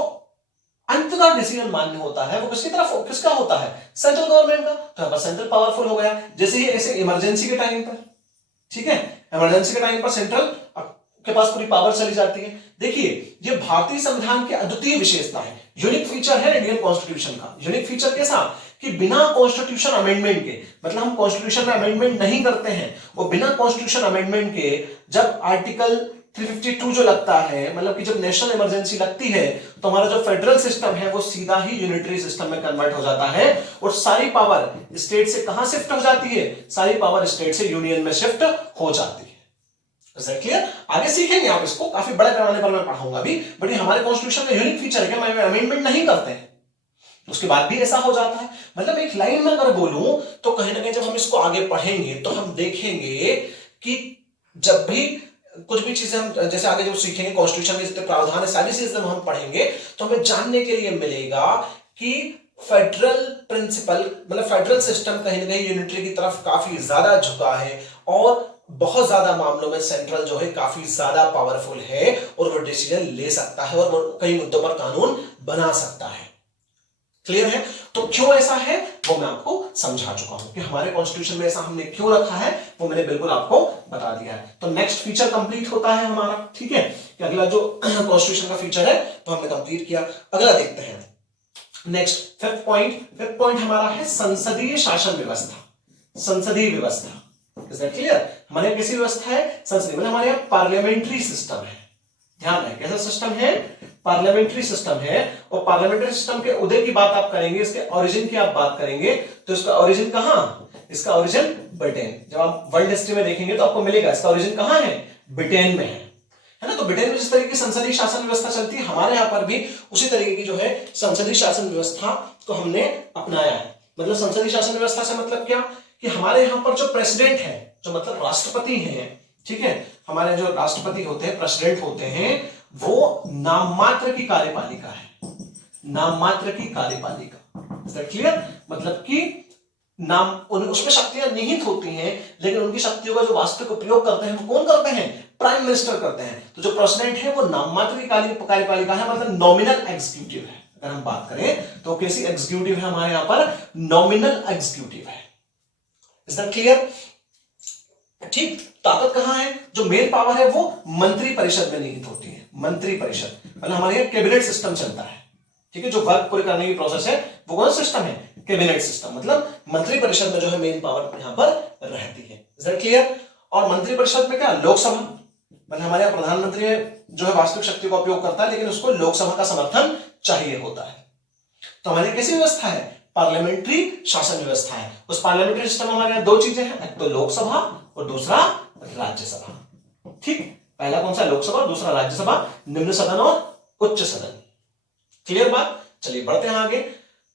अंत का डिसीजन मान्य होता है वो किसका होता है? सेंट्रल गवर्नमेंट का। तो यहां पर सेंट्रल पावरफुल हो गया। जैसे ये ऐसे इमरजेंसी के टाइम पर, ठीक है, इमरजेंसी के टाइम पर सेंट्रल के पास पूरी पावर चली जाती है। देखिए, ये भारतीय संविधान की अद्वितीय विशेषता है, यूनिक फीचर है इंडियन कॉन्स्टिट्यूशन का। यूनिक फीचर कैसा? कि बिना कॉन्स्टिट्यूशन अमेंडमेंट के, मतलब हम कॉन्स्टिट्यूशन में अमेंडमेंट नहीं करते हैं, और बिना कॉन्स्टिट्यूशन अमेंडमेंट के जब आर्टिकल 352 जो लगता है, मतलब कि जब नेशनल इमरजेंसी लगती है, तो हमारा जो फेडरल सिस्टम है वो सीधा ही यूनिटरी सिस्टम में कन्वर्ट हो जाता है, और सारी पावर स्टेट से कहां शिफ्ट हो जाती है? सारी पावर स्टेट से यूनियन में शिफ्ट हो जाती है। क्लियर? आगे सीखेंगे आप इसको, काफी बड़े पैमाने पर मैं पढ़ाऊंगा भी, बट ये हमारे कॉन्स्टिट्यूशन का यूनिक फीचर है कि हम अमेंडमेंट नहीं करते हैं, उसके बाद भी ऐसा हो जाता है। मतलब एक लाइन में अगर बोलूं तो कहीं ना कहीं जब हम इसको आगे पढ़ेंगे तो हम देखेंगे कि जब भी कुछ भी चीजें हम जैसे आगे जो सीखेंगे, कॉन्स्टिट्यूशन के जितने प्रावधान है, सारी चीजें हम पढ़ेंगे तो हमें जानने के लिए मिलेगा कि फेडरल प्रिंसिपल, मतलब फेडरल सिस्टम कहीं ना कहीं यूनिटरी की तरफ काफी ज्यादा झुका है, और बहुत ज्यादा मामलों में सेंट्रल जो है काफी ज्यादा पावरफुल है, और वो डिसीजन ले सकता है, और वो कई मुद्दों पर कानून बना सकता है। क्लियर है? तो क्यों ऐसा है वो मैं आपको समझा चुका हूं कि हमारे कॉन्स्टिट्यूशन में ऐसा हमने क्यों रखा है, वो मैंने बिल्कुल आपको बता दिया है। तो नेक्स्ट फीचर कंप्लीट होता है हमारा, ठीक है, कि अगला जो कॉन्स्टिट्यूशन का फीचर है वो हमने कंप्लीट किया। अगला देखते हैं नेक्स्ट फिफ्थ पॉइंट हमारा है संसदीय शासन व्यवस्था, संसदीय व्यवस्था। Is that clear? हमारे यहां कैसी व्यवस्था है? संसदीय, मतलब हमारे यहां पार्लियामेंट्री सिस्टम है। ध्यान रखें, कैसा सिस्टम है? पार्लियामेंट्री सिस्टम है। और पार्लियामेंट्री सिस्टम के उदय की बात आप करेंगे, इसके ओरिजिन की आप बात करेंगे, तो इसका ओरिजिन कहां? इसका ओरिजिन ब्रिटेन। जब आप वर्ल्ड हिस्ट्री में देखेंगे तो आपको मिलेगा इसका ओरिजिन कहां है? ब्रिटेन में है। है ना। तो ब्रिटेन में जिस तरीके की संसदीय शासन व्यवस्था चलती है, हमारे यहाँ पर भी उसी तरीके की जो है संसदीय शासन व्यवस्था को हमने अपनाया है। मतलब संसदीय शासन व्यवस्था से मतलब क्या, कि हमारे यहाँ पर जो प्रेसिडेंट है, जो मतलब राष्ट्रपति हैं, ठीक है, हमारे जो राष्ट्रपति होते हैं, प्रेसिडेंट होते हैं, वो नाम मात्र की कार्यपालिका है, नाम मात्र की कार्यपालिका। Is that clear? मतलब कि नाम उसमें शक्तियां निहित होती हैं, लेकिन उनकी शक्तियों का जो वास्तविक उपयोग करते हैं वो कौन करते हैं? प्राइम मिनिस्टर करते हैं। तो जो प्रेसिडेंट है वो नाम मात्र की कार्यपालिका है, मतलब नॉमिनल एग्जीक्यूटिव है। अगर हम बात करें तो कैसी एग्जीक्यूटिव है हमारे यहां पर? नॉमिनल एग्जीक्यूटिव है। Is that clear? ठीक। ताकत कहां है? जो मेन पावर है वो मंत्री परिषद में निहित होती है। मंत्री परिषद मतलब हमारे यहाँ कैबिनेट सिस्टम चलता है, ठीक है। जो वर्क पूरे करने की प्रोसेस है वो कौन सा सिस्टम है? Cabinet system. मतलब मंत्री परिषद में जो है मेन पावर यहां पर रहती है। Is that clear? और मंत्री परिषद में क्या? लोकसभा, मतलब हमारे यहाँ प्रधानमंत्री जो है वास्तविक शक्ति का उपयोग करता है, लेकिन उसको लोकसभा का समर्थन चाहिए होता है। तो हमारी कैसी व्यवस्था है? पार्लियामेंट्री शासन व्यवस्था है। उस पार्लियामेंट्री सिस्टम में हमारे यहाँ दो चीजें हैं, एक तो लोकसभा और दूसरा राज्यसभा। ठीक। पहला कौन सा? लोकसभा, दूसरा राज्यसभा, निम्न सदन और उच्च सदन। क्लियर बात? चलिए बढ़ते हैं आगे।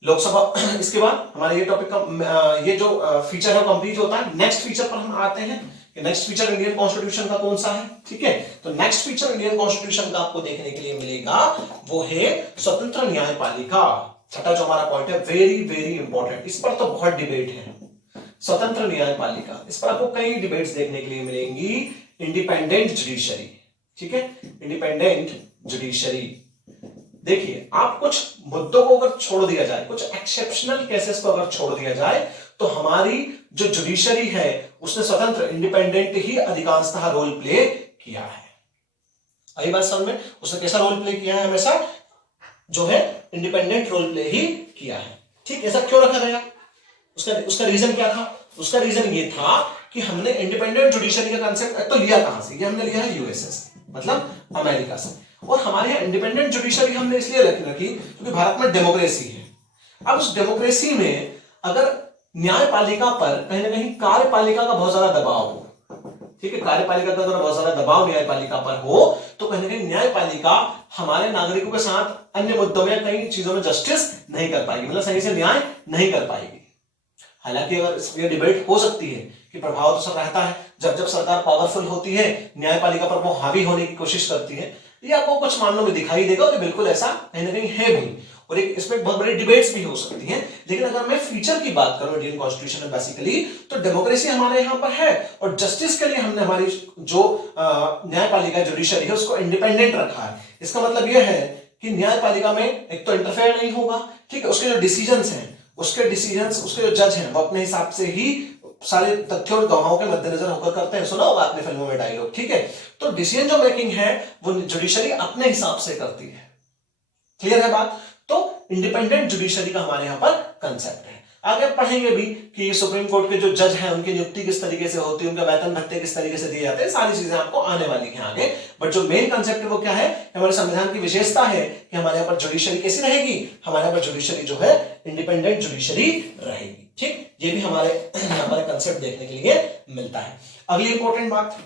लोकसभा, इसके बाद हमारे ये टॉपिक का ये जो फीचर है कंप्लीट होता है। नेक्स्ट फीचर पर हम आते हैं कि नेक्स्ट फीचर इंडियन कॉन्स्टिट्यूशन का कौन सा है, ठीक है। तो नेक्स्ट फीचर इंडियन कॉन्स्टिट्यूशन का आपको देखने के लिए मिलेगा वो है स्वतंत्र न्यायपालिका। छठा जो हमारा पॉइंट है, वेरी वेरी इंपॉर्टेंट, इस पर तो बहुत डिबेट है। स्वतंत्र न्यायपालिका, इस पर आपको कई डिबेट्स देखने के लिए मिलेंगी। इंडिपेंडेंट जुडिशरी, ठीक है, इंडिपेंडेंट जुडिशरी। देखिए, आप कुछ मुद्दों को अगर छोड़ दिया जाए, कुछ एक्सेप्शनल केसेस को अगर छोड़ दिया जाए, तो हमारी जो जुडिशरी है उसने स्वतंत्र इंडिपेंडेंट ही अधिकांशतः रोल प्ले किया है। आई बात समझ में? उसने कैसा रोल प्ले किया है? हमेशा जो है इंडिपेंडेंट रोल प्ले ही किया है। ठीक। ऐसा क्यों रखा गया? उसका रीजन क्या था? उसका रीजन ये था कि हमने इंडिपेंडेंट जुडिशरी का कांसेप्ट तो लिया कहां से? ये हमने लिया है यूएसए से, मतलब अमेरिका से। और हमारे यहाँ इंडिपेंडेंट जुडिशरी हमने इसलिए रखी क्योंकि भारत में डेमोक्रेसी है। अब उस डेमोक्रेसी में अगर न्यायपालिका पर कहीं ना कहीं कार्यपालिका का बहुत ज्यादा दबाव हो, ठीक है, कार्यपालिका का अगर बहुत ज्यादा दबाव न्यायपालिका पर हो, तो कहीं ना कहीं न्यायपालिका हमारे नागरिकों के साथ अन्य मुद्दों में, कई चीजों में जस्टिस नहीं कर पाएगी, मतलब सही से न्याय नहीं कर पाएगी। हालांकि अगर ये डिबेट हो सकती है कि प्रभाव तो सब रहता है, जब जब सरकार पावरफुल होती है न्यायपालिका पर वो हावी होने की कोशिश करती है। ये आपको कुछ मामलों में दिखाई देगा और बिल्कुल ऐसा कहीं ना कहीं है भी, और एक इसमें बहुत बड़ी डिबेट्स भी हो सकती हैं। लेकिन अगर मैं फीचर की बात करूं इंडियन कॉन्स्टिट्यूशन में बेसिकली, तो डेमोक्रेसी हमारे यहाँ पर है और जस्टिस के लिए हमने हमारी जो न्यायपालिका जुडिशरी है उसको इंडिपेंडेंट रखा है। इसका मतलब यह है कि न्यायपालिका में एक तो इंटरफेयर नहीं होगा, ठीक है, उसके जो डिसीजंस हैं, उसके जो जज हैं वो अपने हिसाब से ही सारे तथ्यों और गवाहों के मद्देनजर होकर करते हैं। सुना होगा आपने फिल्मों में डायलॉग, ठीक है। तो डिसीजन जो मेकिंग है वो जुडिशरी अपने हिसाब से करती है। क्लियर है बात? तो इंडिपेंडेंट जुडिशरी का हमारे यहां पर कंसेप्ट है। आगे पढ़ेंगे भी कि सुप्रीम कोर्ट के जो जज हैं उनकी नियुक्ति किस तरीके से होती है, उनका वेतन भत्ते किस तरीके से दिए जाते हैं, सारी चीजें आपको आने वाली हैं आगे। बट जो मेन कंसेप्ट है वो क्या है? हमारे संविधान की विशेषता है कि हमारे यहाँ पर जुडिशरी कैसी रहेगी? हमारे यहाँ पर जुडिशरी जो है इंडिपेंडेंट जुडिशरी रहेगी। ठीक। ये भी हमारे यहाँ पर कंसेप्ट देखने के लिए मिलता है। अगली इंपॉर्टेंट बात,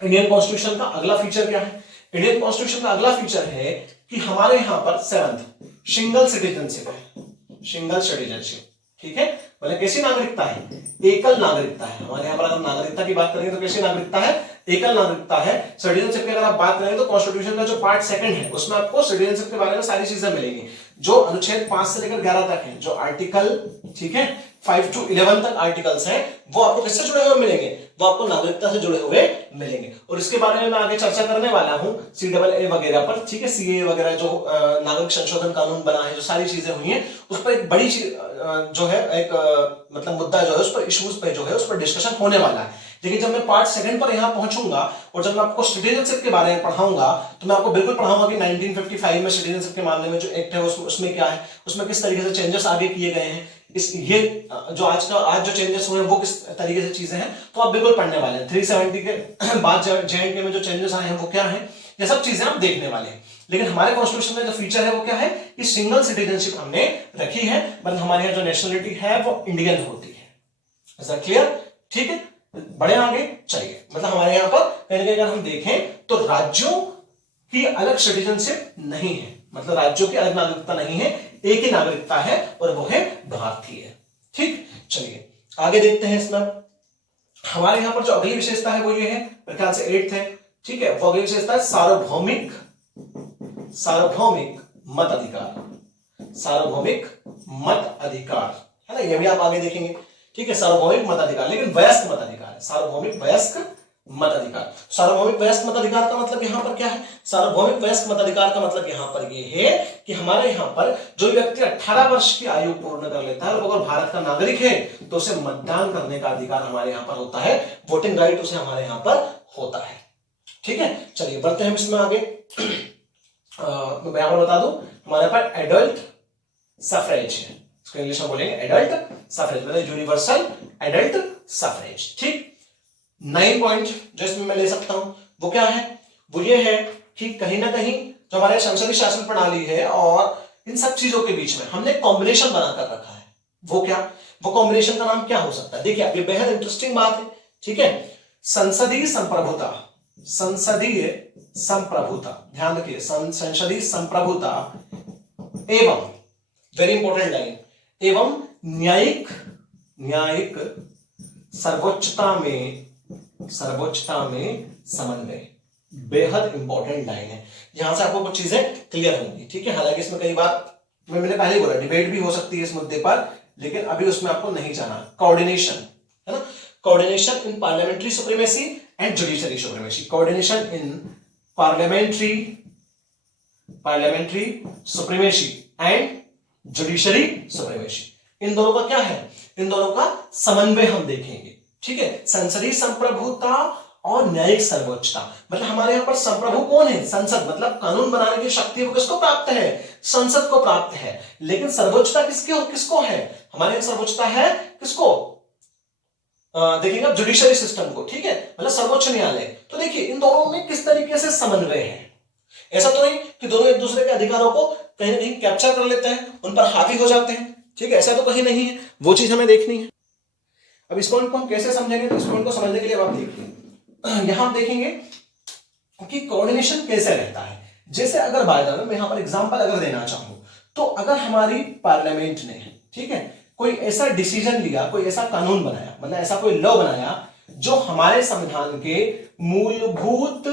इंडियन कॉन्स्टिट्यूशन का अगला फीचर क्या है? इंडियन कॉन्स्टिट्यूशन का अगला फीचर है कि हमारे यहां पर 7th सिंगल सिटीजनशिप है। सिंगल सिटीजनशिप, ठीक है, मतलब कैसी नागरिकता है? एकल नागरिकता है। हमारे यहां पर अगर नागरिकता की बात करेंगे तो कैसी नागरिकता है? एकल नागरिकता है। सिटीजनशिप की अगर आप बात करें तो कॉन्स्टिट्यूशन का जो पार्ट 2 है उसमें आपको सिटीजनशिप के बारे में सारी चीजें मिलेंगी। जो अनुच्छेद 5 से लेकर 11 तक है, जो आर्टिकल, ठीक है, 5 to 11 तक आर्टिकल्स हैं, वो आपको किससे जुड़े हुए मिलेंगे? वो आपको नागरिकता से जुड़े हुए मिलेंगे। और इसके बारे में मैं आगे चर्चा करने वाला हूं CAA वगैरह पर, ठीक है, CAA वगैरह जो नागरिक संशोधन कानून बना है, जो सारी चीजें हुई हैं, उस पर एक बड़ी चीज जो है, एक मतलब मुद्दा जो है उस पर, इश्यूज पे जो है उस पर डिस्कशन होने वाला है। लेकिन जब मैं पार्ट 2 पर यहां पहुंचूंगा और जब मैं आपको सिटीजनशिप के बारे में पढ़ाऊंगा तो मैं आपको बिल्कुल पढ़ाऊंगा कि 1955 में सिटीजनशिप के मामले में जो एक्ट है उसमें क्या है, उसमें किस तरीके से चेंजेस आगे किए गए हैं, ये जो आज जो चेंजेस हुए हैं वो किस तरीके से चीजें हैं, तो आप बिल्कुल पढ़ने वाले हैं। 370 के बाद JNK में जो चेंजेस आए हैं वो क्या है, ये सब चीजें आप देखने वाले हैं। लेकिन हमारे कॉन्स्टिट्यूशन में जो फीचर है वो क्या है कि सिंगल सिटीजनशिप हमने रखी है, मतलब हमारे यहाँ जो नेशनलिटी है वो इंडियन होती है। Is that clear? ठीक है। बढ़े आगे चलिए, मतलब हमारे यहां पर कहीं ना कहीं अगर हम देखें तो राज्यों की अलग सिटीजनशिप नहीं है, मतलब राज्यों की अलग नागरिकता नहीं है, एक ही नागरिकता है और वो है भारतीय। ठीक, चलिए आगे देखते हैं। इसमें हमारे यहां पर जो अगली विशेषता है वो ये है, मेरे ख्याल से 8th है, ठीक है, वो अगली विशेषता है सार्वभौमिक मत अधिकार, सार्वभौमिक मत अधिकार, है ना, ये भी आप आगे देखेंगे। ठीक है, सार्वभौमिक मत अधिकार, लेकिन वयस्क मत अधिकार है, सार्वभौमिक वयस्क मत अधिकार। सार्वभौमिक वयस्क मत अधिकार का मतलब यहां पर क्या है? सार्वभौमिक वयस्क मत अधिकार का मतलब यहां पर ये है कि हमारे यहां पर जो व्यक्ति 18 वर्ष की आयु पूर्ण कर लेता है और अगर भारत का नागरिक है तो उसे मतदान करने का अधिकार हमारे यहां पर होता है, वोटिंग राइट उसे हमारे यहां पर होता है। ठीक है, चलिए बढ़ते हैं इसमें आगे। मैं यहां पर बता दूं, हमारे पास एडल्ट सफरेज है, इसको इंग्लिश में बोलेंगे एडल्ट सफरेज, मतलब यूनिवर्सल एडल्ट सफरेज। ठीक, 9 पॉइंट जो इसमें मैं ले सकता हूं वो क्या है? वो ये है कि कहीं ना कहीं जो हमारे संसदीय शासन प्रणाली है और इन सब चीजों के बीच में हमने कॉम्बिनेशन बनाकर रखा है। वो क्या? वो कॉम्बिनेशन का नाम क्या हो सकता है? देखिए, ये बेहद इंटरेस्टिंग बात है। ठीक है, संसदीय संप्रभुता, संसदीय संप्रभुता, ध्यान रखिए, संसदीय संप्रभुता एवं, वेरी इंपॉर्टेंट लाइन, एवं न्यायिक सर्वोच्चता में समन्वय, बेहद इंपॉर्टेंट लाइन है। यहां से आपको कुछ चीजें क्लियर होंगी। ठीक है, हालांकि इसमें कई बार मैंने पहले ही बोला डिबेट भी हो सकती है इस मुद्दे पर, लेकिन अभी उसमें आपको नहीं जाना। कोऑर्डिनेशन, है ना, coordination in parliamentary supremacy and judiciary supremacy, coordination in parliamentary supremacy and judiciary supremacy, इन दोनों का क्या है? इन दोनों का समन्वय हम देखेंगे। ठीक है, संसदीय संप्रभुता और न्यायिक सर्वोच्चता, मतलब हमारे यहां पर संप्रभु कौन है? संसद, मतलब कानून बनाने की शक्ति वो किसको प्राप्त है? संसद को प्राप्त है। लेकिन सर्वोच्चता किसको है? हमारे यहां सर्वोच्चता है किसको? देखिएगा जुडिशरी सिस्टम को। ठीक है, मतलब सर्वोच्च न्यायालय। तो देखिए इन दोनों में किस तरीके से समन्वय है। ऐसा तो नहीं कि दोनों एक दूसरे के अधिकारों को कहीं ना कहीं कैप्चर कर लेते हैं, उन पर हावी हो जाते हैं। ठीक है, ऐसा तो कहीं नहीं है, वो चीज हमें देखनी है। अब इस पॉइंट को हम कैसे समझेंगे? तो इस पॉइंट को समझने के लिए आप देखिए, यहां आप देखेंगे कि कोऑर्डिनेशन कैसे रहता है। जैसे अगर बाय द वे मैं यहां पर एग्जांपल अगर देना चाहूं, तो अगर हमारी पार्लियामेंट ने, ठीक है, कोई ऐसा डिसीजन लिया, कोई ऐसा कानून बनाया, मतलब ऐसा कोई लॉ बनाया जो हमारे संविधान के मूलभूत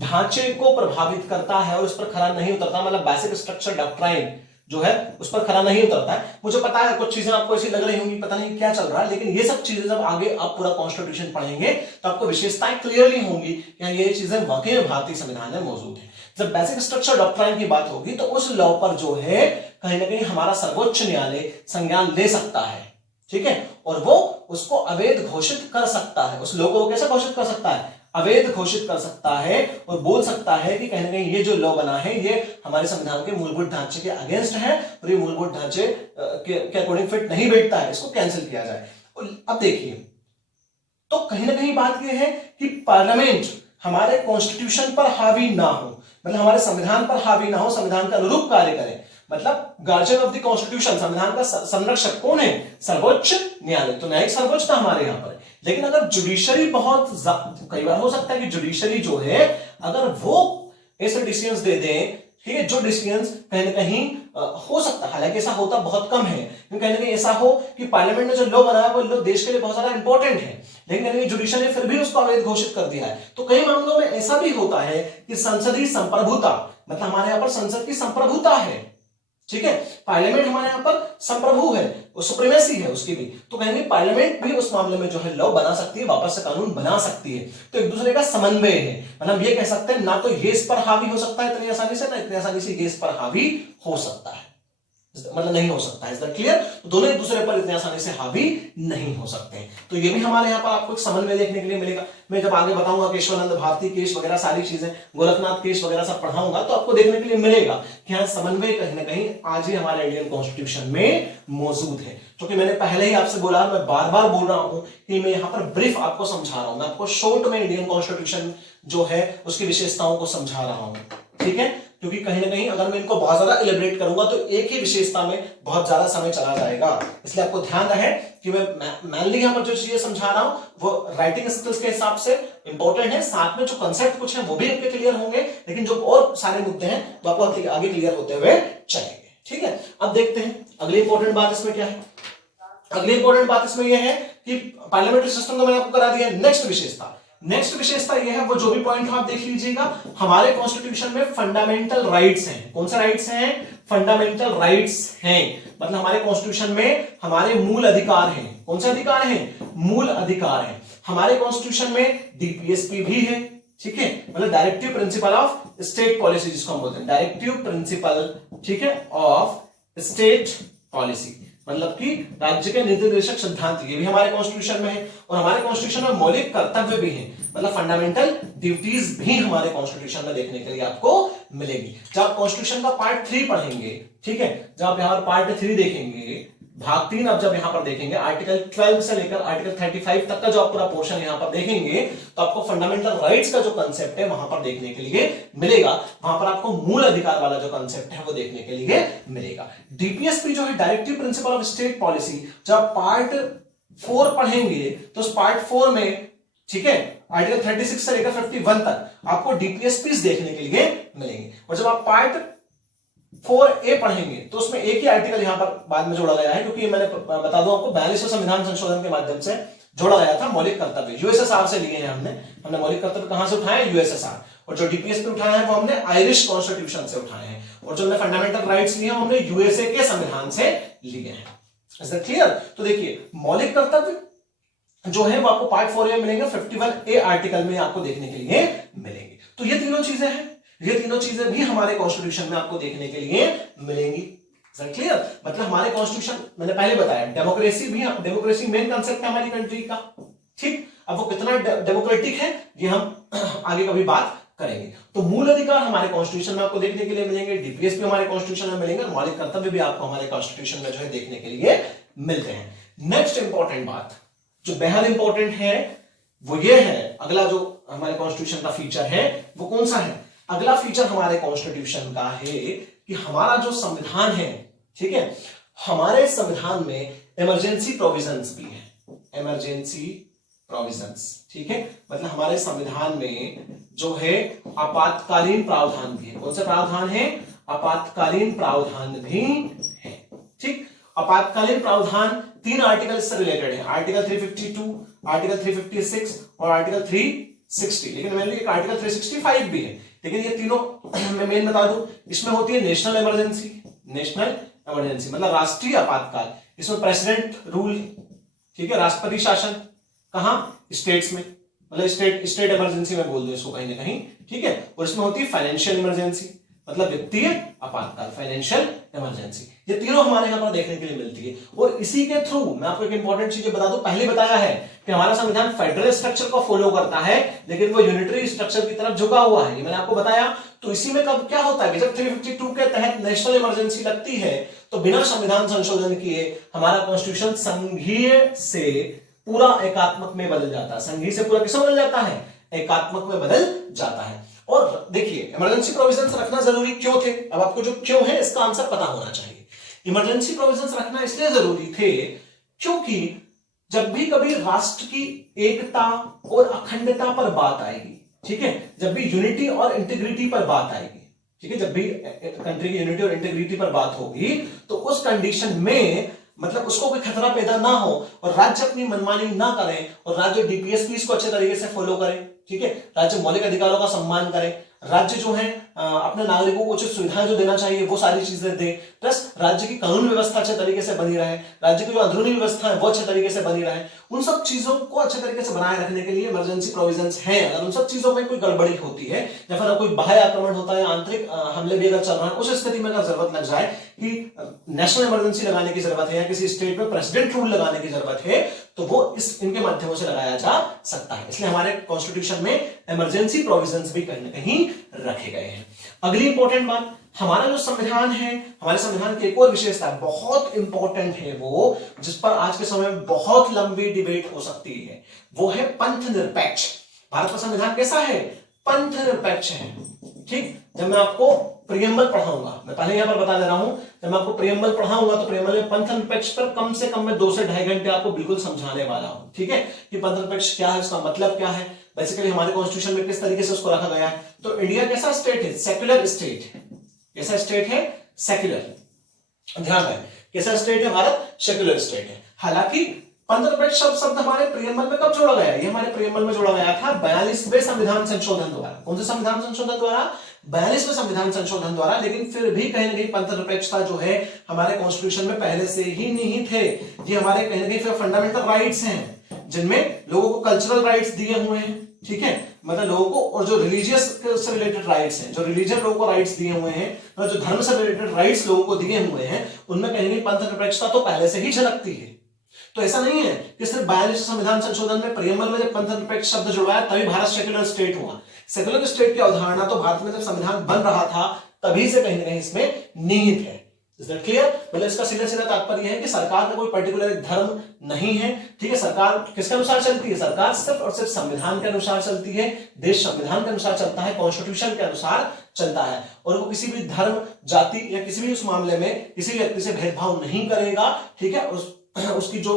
ढांचे को प्रभावित करता है और उस पर खरा नहीं उतरता, मतलब बेसिक स्ट्रक्चर डॉक्ट्राइन जो है उस पर खरा नहीं उतरता है। मुझे पता है कुछ चीजें आपको ऐसी लग रही होंगी, पता नहीं क्या चल रहा है, लेकिन ये सब चीजें जब आगे आप पूरा कॉन्स्टिट्यूशन पढ़ेंगे तो आपको विशेषताएं क्लियरली होंगी कि ये चीजें वाकई में भारतीय संविधान में मौजूद है। जब बेसिक स्ट्रक्चर डॉक्ट्राइन की बात होगी तो उस लॉ पर जो है कहीं ना कहीं हमारा सर्वोच्च न्यायालय संज्ञान ले सकता है। ठीक है, और वो उसको अवैध घोषित कर सकता है। उस लॉ को कैसे घोषित कर सकता है? अवैध घोषित कर सकता है और बोल सकता है कि कहीं ना कहीं ये जो लॉ बना है ये हमारे संविधान के मूलभूत ढांचे के अगेंस्ट है और ये मूलभूत ढांचे के अकॉर्डिंग फिट नहीं बैठता है, इसको कैंसिल किया जाए। अब देखिए, तो कहीं ना कहीं बात यह है कि पार्लियामेंट हमारे कॉन्स्टिट्यूशन पर हावी ना हो, मतलब हमारे संविधान पर हावी ना हो, संविधान का अनुरूप कार्य करे। मतलब गार्जियन ऑफ द कॉन्स्टिट्यूशन, संविधान का संरक्षक कौन है? सर्वोच्च न्यायालय। तो न्यायिक सर्वोच्चता हमारे यहां पर है। लेकिन अगर जुडिशरी बहुत कई बार हो सकता है कि जुडिशरी जो है अगर वो ऐसे डिसीजंस दे दें, ठीक है, जो डिसीजंस कहीं ना कहीं हो सकता है, हालांकि ऐसा होता बहुत कम है, कहीं ना कहीं ऐसा हो कि पार्लियामेंट ने जो लॉ बनाया वो लॉ देश के लिए बहुत ज्यादा इंपॉर्टेंट है, लेकिन कहीं जुडिशरी ने फिर भी उसको अवैध घोषित कर दिया है। तो कई मामलों में ऐसा भी होता है कि संसदीय संप्रभुता, मतलब हमारे यहां पर संसद की संप्रभुता है। ठीक है, पार्लियामेंट हमारे यहां पर संप्रभु है, सुप्रीमेसी है उसकी भी, तो कहेंगे पार्लियामेंट भी उस मामले में जो है लॉ बना सकती है, वापस से कानून बना सकती है। तो एक दूसरे का समन्वय है, मतलब ये कह सकते हैं ना तो ये इस पर हावी हो सकता है इतनी आसानी से, ना इतनी आसानी से ये इस पर हावी हो सकता है, मतलब नहीं हो सकता है। Is that clear? तो दोनों एक दूसरे पर इतनी आसानी से हावी नहीं हो सकते हैं। तो ये भी हमारे यहाँ पर आपको एक समन्वय देखने के लिए मिलेगा। मैं जब आगे बताऊंगा केशवानंद भारती केस वगैरह सारी चीजें, गोरखनाथ केस वगैरह सब पढ़ाऊंगा तो आपको देखने के लिए मिलेगा कि हाँ समन्वय कहीं ना कहीं आज ही हमारे इंडियन कॉन्स्टिट्यूशन में मौजूद है। क्योंकि मैंने पहले ही आपसे बोला, मैं बार बार बोल रहा हूं कि मैं यहाँ पर ब्रीफ आपको समझा रहा हूं, मैं आपको शॉर्ट में इंडियन कॉन्स्टिट्यूशन जो है उसकी विशेषताओं को समझा रहा हूं। ठीक है, क्योंकि कहीं ना कहीं अगर मैं इनको बहुत ज्यादा इलेबरेट करूंगा तो एक ही विशेषता में बहुत ज्यादा समय चला जाएगा। इसलिए आपको ध्यान रहे कि मैं मैनली यहाँ पर जो चीजें समझा रहा हूं वो राइटिंग स्किल्स के हिसाब से इंपॉर्टेंट है, साथ में जो कंसेप्ट कुछ है वो भी आपके क्लियर होंगे, लेकिन जो और सारे मुद्दे हैं वो आपको आगे क्लियर होते हुए चलेंगे। ठीक है, अब देखते हैं अगली इंपॉर्टेंट बात इसमें क्या है। अगली इंपॉर्टेंट बात इसमें यह है कि पार्लियामेंट्री सिस्टम तो मैंने आपको करा दिया। नेक्स्ट विशेषता यह है, वो जो भी पॉइंट आप देख लीजिएगा, हमारे कॉन्स्टिट्यूशन में फंडामेंटल राइट्स हैं। कौन सा राइट्स हैं? फंडामेंटल राइट्स हैं, मतलब हमारे कॉन्स्टिट्यूशन में हमारे मूल अधिकार हैं। कौन से अधिकार हैं? मूल अधिकार हैं। हमारे कॉन्स्टिट्यूशन में डीपीएसपी भी है, ठीक है, मतलब directive principle of state policy जिसको हम बोलते हैं, डायरेक्टिव प्रिंसिपल, ठीक है, ऑफ स्टेट पॉलिसी, मतलब कि राज्य के निर्देशक सिद्धांत, ये भी हमारे कॉन्स्टिट्यूशन में है। और हमारे कॉन्स्टिट्यूशन में मौलिक कर्तव्य भी है, मतलब फंडामेंटल ड्यूटीज भी हमारे कॉन्स्टिट्यूशन में देखने के लिए आपको मिलेगी। जब आप कॉन्स्टिट्यूशन का पार्ट 3 पढ़ेंगे, ठीक है, जब आप यहाँ पार्ट 3 देखेंगे, भाग 3 अब जब यहां पर देखेंगे, आर्टिकल 12 से लेकर आर्टिकल 35 तक का जो आप पूरा पोर्शन यहां पर देखेंगे, तो आपको फंडामेंटल राइट्स का जो कंसेप्ट है वहां पर देखने के लिए मिलेगा। वहां पर आपको मूल अधिकार वाला जो कंसेप्ट है वो देखने के लिए मिलेगा। डीपीएसपी जो है directive principle of state policy, जब पार्ट 4 पढ़ेंगे तो उस पार्ट 4 में, ठीक है, आर्टिकल 36 से लेकर 51 तक आपको डीपीएसपी देखने के लिए मिलेंगे। और जब आप पार्ट 4A पढ़ेंगे तो उसमें एक ही आर्टिकल यहां पर बाद में जोड़ा गया है, क्योंकि मैंने बता दूं आपको 42वें संविधान संशोधन के माध्यम से जोड़ा गया था मौलिक कर्तव्य, यूएसएसआर से लिए हैं हमने मौलिक कर्तव्य कहां से उठाए? यूएसएसआर। और जो डीपीएसपी उठाया है वो हमने आयरिश कॉन्स्टिट्यूशन से उठाए हैं, और जो हमने फंडामेंटल राइट्स लिए हैं हमने यूएसए के संविधान से लिए हैं। Is that clear? तो देखिए मौलिक कर्तव्य जो है वो आपको पार्ट 4A में मिलेंगे, 51A आर्टिकल में आपको देखने के लिए मिलेंगे। तो ये तीनों चीजें हैं, ये तीनों चीजें भी हमारे कॉन्स्टिट्यूशन में आपको देखने के लिए मिलेंगी। क्लियर? मतलब हमारे कॉन्स्टिट्यूशन, मैंने पहले बताया, डेमोक्रेसी भी, डेमोक्रेसी मेन कंसेप्ट है हमारी कंट्री का, ठीक। अब वो कितना डेमोक्रेटिक है ये हम आगे कभी बात करेंगे। तो मूल अधिकार हमारे कॉन्स्टिट्यूशन में आपको देखने के लिए मिलेंगे, डीपीएस भी हमारे कॉन्स्टिट्यूशन में मिलेंगे, और मौलिक कर्तव्य भी आपको हमारे कॉन्स्टिट्यूशन में जो है देखने के लिए मिलते हैं। नेक्स्ट इंपॉर्टेंट बात जो बेहद इंपॉर्टेंट है वो ये है, अगला जो हमारे कॉन्स्टिट्यूशन का फीचर है वो कौन सा है? अगला फीचर हमारे कॉन्स्टिट्यूशन का है कि हमारा जो संविधान है, ठीक है, हमारे संविधान में इमरजेंसी प्रोविजंस भी है, इमरजेंसी प्रोविजंस, ठीक है, मतलब हमारे संविधान में जो है आपातकालीन प्रावधान भी है। कौन सा प्रावधान है? आपातकालीन प्रावधान भी है, ठीक। आपातकालीन प्रावधान 3 आर्टिकल से रिलेटेड है, आर्टिकल 352, आर्टिकल 356 और आर्टिकल 360, लेकिन मैंने एक आर्टिकल 365 भी है। लेकिन ये तीनों मैं मेन बता दूं, इसमें होती है नेशनल इमरजेंसी, नेशनल इमरजेंसी मतलब राष्ट्रीय आपातकाल, इसमें प्रेसिडेंट रूल, ठीक है, राष्ट्रपति शासन, कहां? स्टेट्स में, मतलब स्टेट इमरजेंसी में बोल दो इसको कहीं ना कहीं, ठीक है। और इसमें होती है फाइनेंशियल इमरजेंसी, मतलब वित्तीय आपातकाल, फाइनेंशियल इमरजेंसी। ये तीनों हमारे यहां पर देखने के लिए मिलती है। और इसी के थ्रू मैं आपको एक इंपॉर्टेंट चीज बता दूं, पहले बताया है कि हमारा संविधान फेडरल स्ट्रक्चर को फॉलो करता है, लेकिन वो यूनिटरी स्ट्रक्चर की तरफ झुका हुआ है, ये मैंने आपको बताया। तो इसी में कब क्या होता है कि जब 352 के तहत नेशनल इमरजेंसी लगती है तो बिना संविधान संशोधन किए हमारा कॉन्स्टिट्यूशन संघीय से पूरा एकात्मक में बदल जाता है। संघीय से पूरा किसमें बदल जाता है? एकात्मक में बदल जाता है। और देखिए इमरजेंसी प्रोविजंस रखना जरूरी क्यों थे? अब आपको जो क्यों है इसका आंसर पता होना चाहिए। इमरजेंसी प्रोविजंस रखना इसलिए जरूरी थे क्योंकि जब भी कभी राष्ट्र की एकता और अखंडता पर बात आएगी, ठीक है, जब भी यूनिटी और इंटीग्रिटी पर बात आएगी, ठीक है, जब भी कंट्री की यूनिटी और इंटीग्रिटी पर बात होगी तो उस कंडीशन में मतलब उसको कोई खतरा पैदा ना हो और राज्य अपनी मनमानी ना करे और राज्य डीपीएसपी को अच्छे तरीके से फॉलो करे, ठीक है, राज्य मौलिक अधिकारों का सम्मान करे, राज्य जो है अपने नागरिकों को उचित सुविधाएं जो देना चाहिए वो सारी चीजें दे, प्लस राज्य की कानून व्यवस्था अच्छे तरीके से बनी रहे, राज्य की जो अंदरूनी व्यवस्था है वो अच्छे तरीके से बनी रहे, उन सब चीजों को अच्छे तरीके से बनाए रखने के लिए इमरजेंसी प्रोविजंस हैं। अगर उन सब चीजों में कोई गड़बड़ी होती है या फिर कोई बाह्य आक्रमण होता है, आंतरिक हमले भी अगर चल रहा है, उस स्थिति में अगर जरूरत लग जाए कि नेशनल इमरजेंसी लगाने की जरूरत है या किसी स्टेट में प्रेसिडेंट रूल लगाने की जरूरत है तो वो इनके माध्यमों से लगाया जा सकता है। इसलिए हमारे कॉन्स्टिट्यूशन में इमरजेंसी प्रोविजंस भी कहीं ना कहीं रखे गए हैं। अगली इंपॉर्टेंट बात, हमारा जो संविधान है, हमारे संविधान की एक और विशेषता बहुत इंपॉर्टेंट है, वो जिस पर आज के समय में बहुत लंबी डिबेट हो सकती है, वो है पंथ निरपेक्ष। भारत का संविधान कैसा है? पंथ निरपेक्ष है। ठीक, जब मैं आपको प्रियम्बल पढ़ाऊंगा, मैं पहले यहां पर बता दे रहा हूं, जब मैं आपको प्रियम्बल पढ़ाऊंगा तो प्रियम्बल में पंथ निरपेक्ष पर कम से कम मैं 2 से 2.5 घंटे आपको बिल्कुल समझाने वाला हूं। ठीक है, कि पंथ निरपेक्ष क्या है, उसका मतलब क्या है, बेसिकली हमारे कॉन्स्टिट्यूशन में किस तरीके से उसको रखा गया है। तो इंडिया कैसा स्टेट है, सेक्युलर स्टेट है। कैसा स्टेट है, सेक्युलर। ध्यान रहे, कैसा स्टेट है भारत, सेक्युलर स्टेट है। हालांकि पंथ निरपेक्ष शब्द हमारे प्रियम्बल में कब जोड़ा गया है, ये हमारे प्रियम्बल में जोड़ा गया था 42वें संविधान संशोधन द्वारा। कौन से संविधान संशोधन द्वारा, 42वें संविधान संशोधन द्वारा। लेकिन फिर भी कहीं ना कहीं पंथ निरपेक्षता जो है हमारे कॉन्स्टिट्यूशन में पहले से ही निहित है। ये हमारे कहीं ना कहीं फंडामेंटल राइट्स हैं, जिनमें लोगों को कल्चरल राइट्स दिए हुए हैं। ठीक है, मतलब लोगों को, और जो रिलीजियस से रिलेटेड राइट्स हैं, जो रिलीजन लोगों को राइट्स दिए हुए हैं, और जो धर्म से रिलेटेड राइट्स लोगों को दिए हुए हैं, उनमें कहीं ना कहीं पंथ निरपेक्षता तो पहले से ही झलकती है। तो ऐसा नहीं है कि सिर्फ 42वें संविधान संशोधन में प्रियम्बल में जब पंथ निरपेक्ष शब्द जुड़वाया तभी भारत सेक्युलर स्टेट हुआ। सेक्युलर स्टेट की अवधारणा तो भारत में जब संविधान बन रहा था तभी से कहीं ना कहीं इसमें निहित है। Is that clear? मतलब इसका सीधा सीधा तात्पर्य है कि सरकार का कोई पर्टिकुलर धर्म नहीं है। ठीक है, सरकार किसके अनुसार चलती है, सरकार सिर्फ और सिर्फ संविधान के अनुसार चलती है, देश संविधान के अनुसार चलता है, कॉन्स्टिट्यूशन के अनुसार चलता है, और वो किसी भी धर्म, जाति या किसी भी उस मामले में किसी व्यक्ति से भेदभाव नहीं करेगा। ठीक है, उसकी जो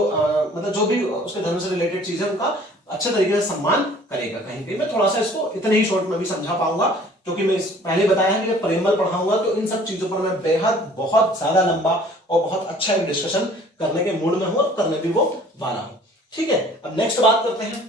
मतलब जो भी उसके धर्म से रिलेटेड चीज है उनका अच्छे तरीके से सम्मान करेगा। कहीं कहीं मैं थोड़ा सा इसको इतने ही शॉर्ट में भी समझा पाऊंगा, क्योंकि मैं पहले बताया है कि जब प्रियम्बल पढ़ाऊंगा तो इन सब चीजों पर मैं बेहद बहुत ज्यादा लंबा और बहुत अच्छा एक डिस्कशन करने के मूड में हूं और करने भी वो वाला हूं। ठीक है, अब नेक्स्ट बात करते हैं,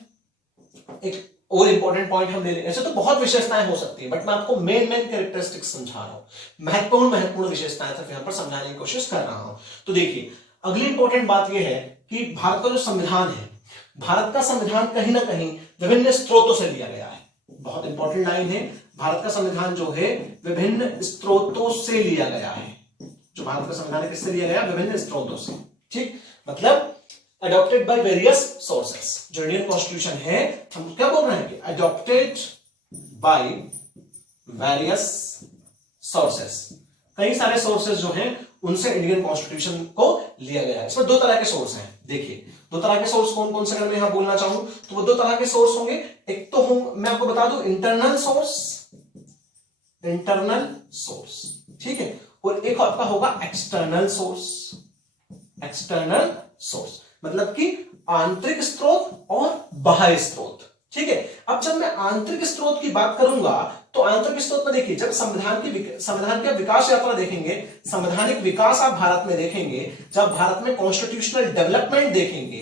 एक और इंपॉर्टेंट पॉइंट हम ले लेंगे। ऐसे तो बहुत विशेषताएं हो सकती है, बट मैं आपको मेन कैरेक्टरिस्टिक्स समझा रहा हूं, महत्वपूर्ण विशेषताएं सिर्फ यहां पर समझाने की कोशिश कर रहा हूं। तो देखिए, अगली इंपॉर्टेंट बात यह है कि भारत का जो संविधान है, भारत का संविधान कहीं ना कहीं विभिन्न स्रोतों से लिया गया है। बहुत इंपॉर्टेंट लाइन है, भारत का संविधान जो है विभिन्न स्रोतों से लिया गया है। जो भारत का संविधान है किससे लिया गया, विभिन्न स्रोतों से। ठीक, मतलब अडॉप्टेड बाय वेरियस सोर्सेस। जो इंडियन कॉन्स्टिट्यूशन है, हम क्या बोल रहे हैं कि अडॉप्टेड बाय वेरियस सोर्सेस, कई सारे सोर्सेस जो हैं उनसे इंडियन कॉन्स्टिट्यूशन को लिया गया है। इसमें 2 तरह के सोर्स हैं। देखिए, 2 तरह के सोर्स कौन कौन से, अगर मैं यहां बोलना चाहूं तो वो 2 तरह के सोर्स होंगे। एक तो मैं आपको बता दूं इंटरनल सोर्स, इंटरनल सोर्स, ठीक है, और एक आपका होगा एक्सटर्नल सोर्स। एक्सटर्नल सोर्स मतलब कि आंतरिक स्रोत और बाह्य स्रोत। ठीक है, अब जब मैं आंतरिक स्रोत की बात करूंगा तो आंतरिक स्रोत में देखिए, जब संविधान की विकास यात्रा देखेंगे, संवैधानिक विकास आप भारत में देखेंगे, जब भारत में कॉन्स्टिट्यूशनल डेवलपमेंट देखेंगे,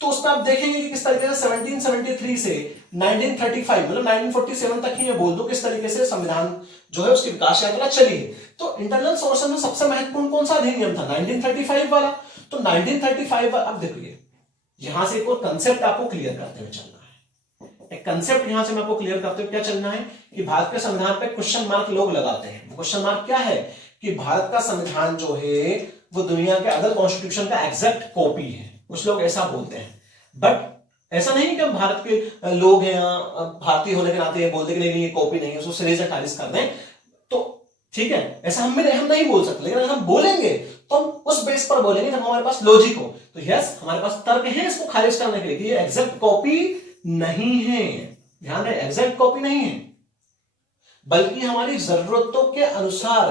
तो उसमें आप देखेंगे कि किस तरीके से 1773 से 1935 मतलब 1947 तक ही मैं बोल दूं किस तरीके से संविधान जो है उसकी विकास यात्रा चली है। तो इंटरनल सोर्स में सबसे महत्वपूर्ण कौन सा अधिनियम था, 1935 वाला। तो 1935 अब देखिए, यहां से एक और कंसेप्ट आपको क्लियर करते हुए चलना है। एक कंसेप्ट यहां से मैं आपको क्लियर करते हुए क्या चलना है कि भारत के संविधान पे क्वेश्चन मार्क लोग लगाते हैं। क्वेश्चन मार्क क्या है कि भारत का संविधान जो है वो दुनिया के अदर कॉन्स्टिट्यूशन का एग्जैक्ट कॉपी है। कुछ लोग ऐसा बोलते हैं, बट ऐसा नहीं कि हम भारत के लोग हैं, भारतीय होने के नाते ये बोलते कि नहीं ये कॉपी नहीं है, उसको सिरे से खारिज कर दें, तो ठीक है, ऐसा हम नहीं बोल सकते। लेकिन अगर हम बोलेंगे तो हम उस बेस पर बोलेंगे जब हमारे पास लॉजिक हो। तो यस, हमारे पास तर्क है इसको खारिज करने के लिए कि ये एग्जैक्ट कॉपी नहीं है। ध्यान रहे, एग्जैक्ट कॉपी नहीं है, बल्कि हमारी जरूरतों के अनुसार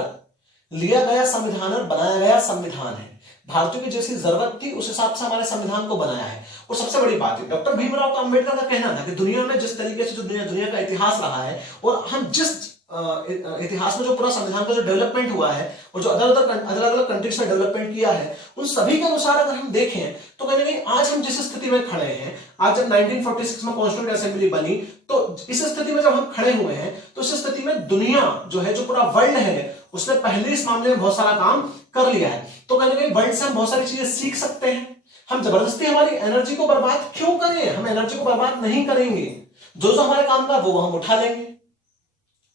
लिया गया संविधान और बनाया गया संविधान है। भारतीयों की जैसी जरूरत थी उस हिसाब से हमारे संविधान को बनाया है। और सबसे बड़ी बात है, डॉक्टर भीमराव अम्बेडकर का कहना था कि दुनिया में जिस तरीके से जो दुनिया का इतिहास रहा है और हम जिस इतिहास में जो पूरा संविधान का जो डेवलपमेंट हुआ है और जो अलग अलग कंट्रीज में डेवलपमेंट किया है, उन सभी के अनुसार अगर हम देखें तो कहीं ना कहीं आज हम जिस स्थिति में खड़े हैं, आज जब 1946 में कॉन्स्टिट्यूएंट असेंबली बनी, तो इस स्थिति में जब हम खड़े हुए हैं तो इस स्थिति में दुनिया जो है, जो पूरा वर्ल्ड है, उसने पहले इस मामले में बहुत सारा काम कर लिया है। तो कहीं ना कहीं वर्ल्ड से हम बहुत सारी चीजें सीख सकते हैं। हम जबरदस्ती हमारी एनर्जी को बर्बाद क्यों करें, हम एनर्जी को बर्बाद नहीं करेंगे, जो हमारे काम का वो हम उठा लेंगे।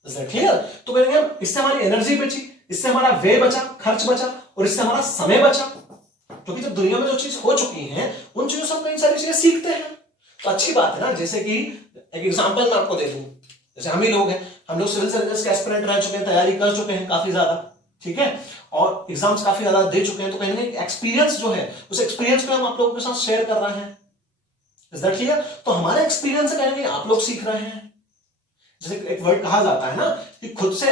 क्लियर? तो कहेंगे हम, इससे हमारी एनर्जी बची, इससे हमारा व्यय बचा, खर्च बचा, और इससे हमारा समय बचा। क्योंकि जब दुनिया में जो चीज हो चुकी है उन चीजों से हम कई सारी चीजें सीखते हैं, तो अच्छी बात है ना। जैसे कि एक एग्जांपल मैं आपको दे दूं, जैसे हम ही लोग हैं, हम लोग सिविल सर्विसेज के एस्पिरेंट रह चुके हैं, तैयारी कर चुके हैं काफी ज्यादा, ठीक है, और एग्जाम्स काफी ज्यादा दे चुके हैं, तो कहीं ना कहीं एक्सपीरियंस जो है उस एक्सपीरियंस को हम आप लोगों के साथ शेयर कर रहे हैं। Is that clear? तो हमारा एक्सपीरियंस से कहीं ना कहीं आप लोग सीख रहे हैं। जैसे एक वर्ड कहा जाता है ना कि खुद से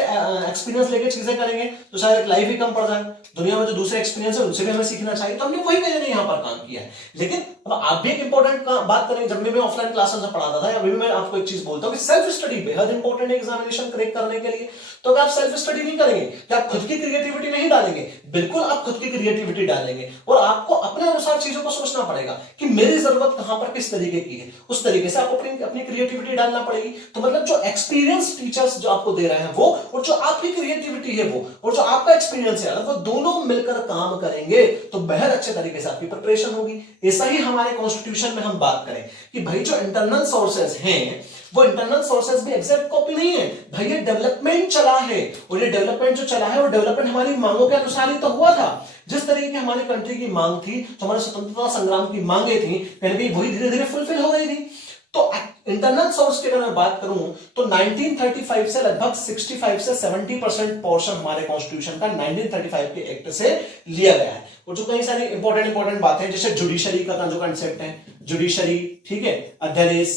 एक्सपीरियंस लेके चीजें करेंगे तो शायद एक लाइफ ही कम पड़ जाए, दुनिया में जो दूसरे एक्सपीरियंस है उनसे भी हमें सीखना चाहिए, तो हमने वही कहीं नहीं यहाँ पर काम किया है। लेकिन अब आप भी एक इंपॉर्टेंट बात करेंगे, जब मैं ऑफलाइन क्लासेस में पढ़ाता था, अभी भी मैं आपको एक चीज बोलता हूँ कि सेल्फ स्टडी बेहद इंपॉर्टेंट है एग्जामिनेशन क्रैक करने के लिए। तो अगर आप सेल्फ स्टडी नहीं करेंगे, क्या आप खुद की क्रिएटिविटी नहीं डालेंगे? बिल्कुल आप खुद की क्रिएटिविटी डालेंगे, और आपको अपने अनुसार चीजों को सोचना पड़ेगा कि मेरी जरूरत कहां पर किस तरीके की है, उस तरीके से आपको अपनी क्रिएटिविटी डालना पड़ेगी। तो मतलब जो एक्सपीरियंस टीचर्स जो आपको दे रहे हैं वो, और जो आपकी क्रिएटिविटी है वो, और जो आपका एक्सपीरियंस है वो दोनों मिलकर काम करेंगे तो बेहद अच्छे तरीके से आपकी प्रिपरेशन होगी। ऐसा ही हमारे कॉन्स्टिट्यूशन में हम बात करें कि भाई जो इंटरनल सोर्सेज हैं, वो इंटरनल सोर्सेज भी एग्जैक्ट कॉपी नहीं है भाई, ये डेवलपमेंट चला है, और ये डेवलपमेंट जो चला है वो डेवलपमेंट हमारी मांगों के अनुसार ही तो हुआ था। जिस तरीके की हमारी कंट्री की मांग थी, तो हमारे स्वतंत्रता संग्राम की मांगे थी, कहीं भी वही धीरे धीरे फुलफिल हो रही थी। तो इंटरनल सोर्स की अगर मैं बात करूं तो 1935 से लगभग 65 से 70% पोर्शन हमारे कॉन्स्टिट्यूशन का 1935 के एक्ट से लिया गया है। और जो कई सारी इंपॉर्टेंट बातें हैं, जैसे जुडिशरी का जो कंसेप्ट है, जुडिशरी, ठीक है, अध्यादेश,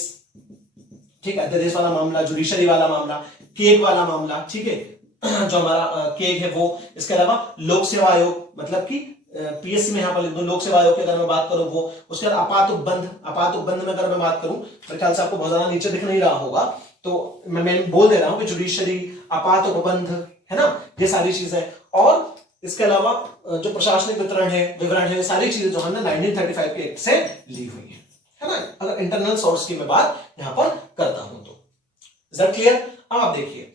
ठीक है, अध्यादेश वाला मामला, जुडिशरी वाला मामला, केग वाला मामला, ठीक है, जो हमारा केग है वो, इसके अलावा लोक सेवा आयोग, मतलब कि पीएससी में यहां पर लिख दूं लोक सेवा आयोग की अगर मैं बात करूं वो, उसके बाद आपात उपबंध में अगर मैं बात करूं, मेरे ख्याल से आपको बहुत ज्यादा नीचे दिख नहीं रहा होगा, तो मैं बोल दे रहा हूं कि जुडिशरी, आपात उपबंध, है ना, ये सारी चीजें, और इसके अलावा जो प्रशासनिक विवरण है, सारी चीजें जो हमने 1935 के एक्ट से ली हुई है ना, अगर इंटरनल सोर्स की मैं बात यहां पर करता हूं तो। Is that clear? अब आप देखिए,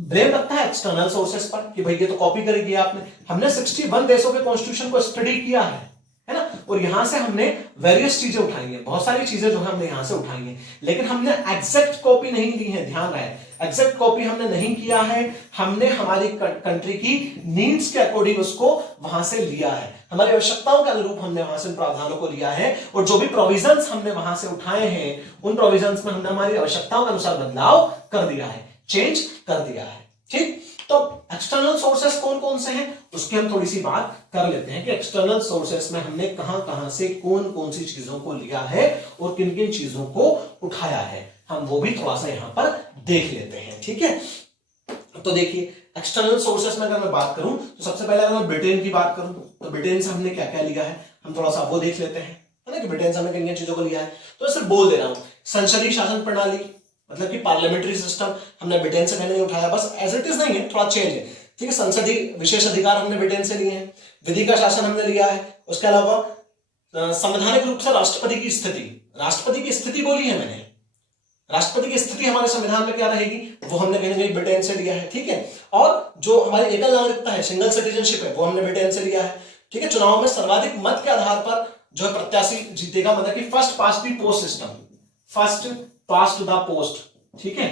ब्लेम लगता है एक्सटर्नल सोर्सेस पर कि भाई ये तो कॉपी कर दिया आपने। हमने 61 देशों के कॉन्स्टिट्यूशन को स्टडी किया है ना, और यहां से हमने वेरियस चीजें उठाई हैं, बहुत सारी चीजें जो है हमने यहां से उठाई हैं, लेकिन हमने एग्जैक्ट कॉपी नहीं ली है, ध्यान रहे, एग्जैक्ट कॉपी हमने नहीं किया है, हमने हमारी कंट्री की नीड्स के अकॉर्डिंग उसको वहां से लिया है, हमारी आवश्यकताओं के अनुरूप हमने वहां से प्रावधानों को लिया है, और जो भी प्रोविजंस हमने वहां से उठाए हैं, उन प्रोविजंस में हमने हमारी आवश्यकताओं के अनुसार बदलाव कर दिया है, चेंज कर दिया है। ठीक, तो एक्सटर्नल सोर्सेस कौन कौन से हैं उसकी हम थोड़ी सी बात कर लेते हैं कि एक्सटर्नल सोर्सेस में हमने कहां से कौन कौन सी चीजों को लिया है और किन किन चीजों को उठाया है, हम वो भी थोड़ा सा यहां पर देख लेते हैं। ठीक है, तो देखिए एक्सटर्नल सोर्सेस में अगर मैं बात करूं तो सबसे पहले अगर मैं ब्रिटेन की बात करूं तो ब्रिटेन से हमने क्या क्या लिया है, हम थोड़ा सा वो देख लेते हैं, है ना, कि ब्रिटेन से हमने किन किन चीजों को लिया है। तो सिर्फ बोल दे रहा हूं, संसदीय शासन प्रणाली मतलब कि पार्लियामेंट्री सिस्टम हमने ब्रिटेन से पहले नहीं उठाया, बस एज इट इज नहीं है, थोड़ा चेंज है। ठीक है, संसदीय विशेष अधिकार हमने ब्रिटेन से लिए हैं, विधि का शासन हमने लिया है, उसके अलावा संवैधानिक रूप से राष्ट्रपति की स्थिति बोली है मैंने, राष्ट्रपति की स्थिति हमारे संविधान में क्या रहेगी वो हमने कहीं ना कहीं ब्रिटेन से लिया है। ठीक है, और जो हमारी एकल नागरिकता है, सिंगल सिटीजनशिप है, वो हमने ब्रिटेन से लिया है। ठीक है, चुनाव में सर्वाधिक मत के आधार पर जो है प्रत्याशी जीतेगा, मतलब कि first past the post system, first past the post. ठीक है,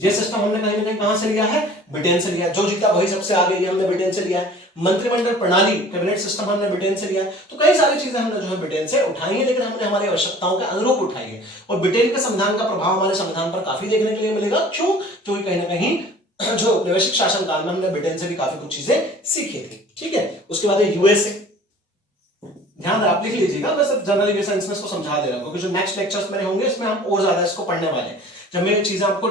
ये सिस्टम हमने कहीं ना कहीं कहां से लिया है, ब्रिटेन से लिया है, जो जीता वही सबसे आगे, ये हमने ब्रिटेन से लिया है। मंत्रिमंडल प्रणाली, कैबिनेट सिस्टम हमने ब्रिटेन से लिया है। तो कई सारी चीजें हमने जो है ब्रिटेन से उठाई है, लेकिन हमने हमारी आवश्यकताओं के अनुरूप उठाई है, और ब्रिटेन के संविधान का प्रभाव हमारे संविधान पर काफी देखने के लिए मिलेगा। क्यों? क्योंकि कहीं ना कहीं जो वैश्विक शासन काल में हमने ब्रिटेन से भी काफी कुछ चीजें सीखी थी। ठीक है, उसके बाद यूएसए, ध्यान आप लिख लीजिएगा, मैं सिर्फ जनरल एविएशन में इसको समझा दे रहा हूं, क्योंकि जो नेक्स्ट लेक्चर्स मेरे होंगे इसमें हम और ज्यादा इसको पढ़ने वाले हैं। जब मैं ये चीजें आपको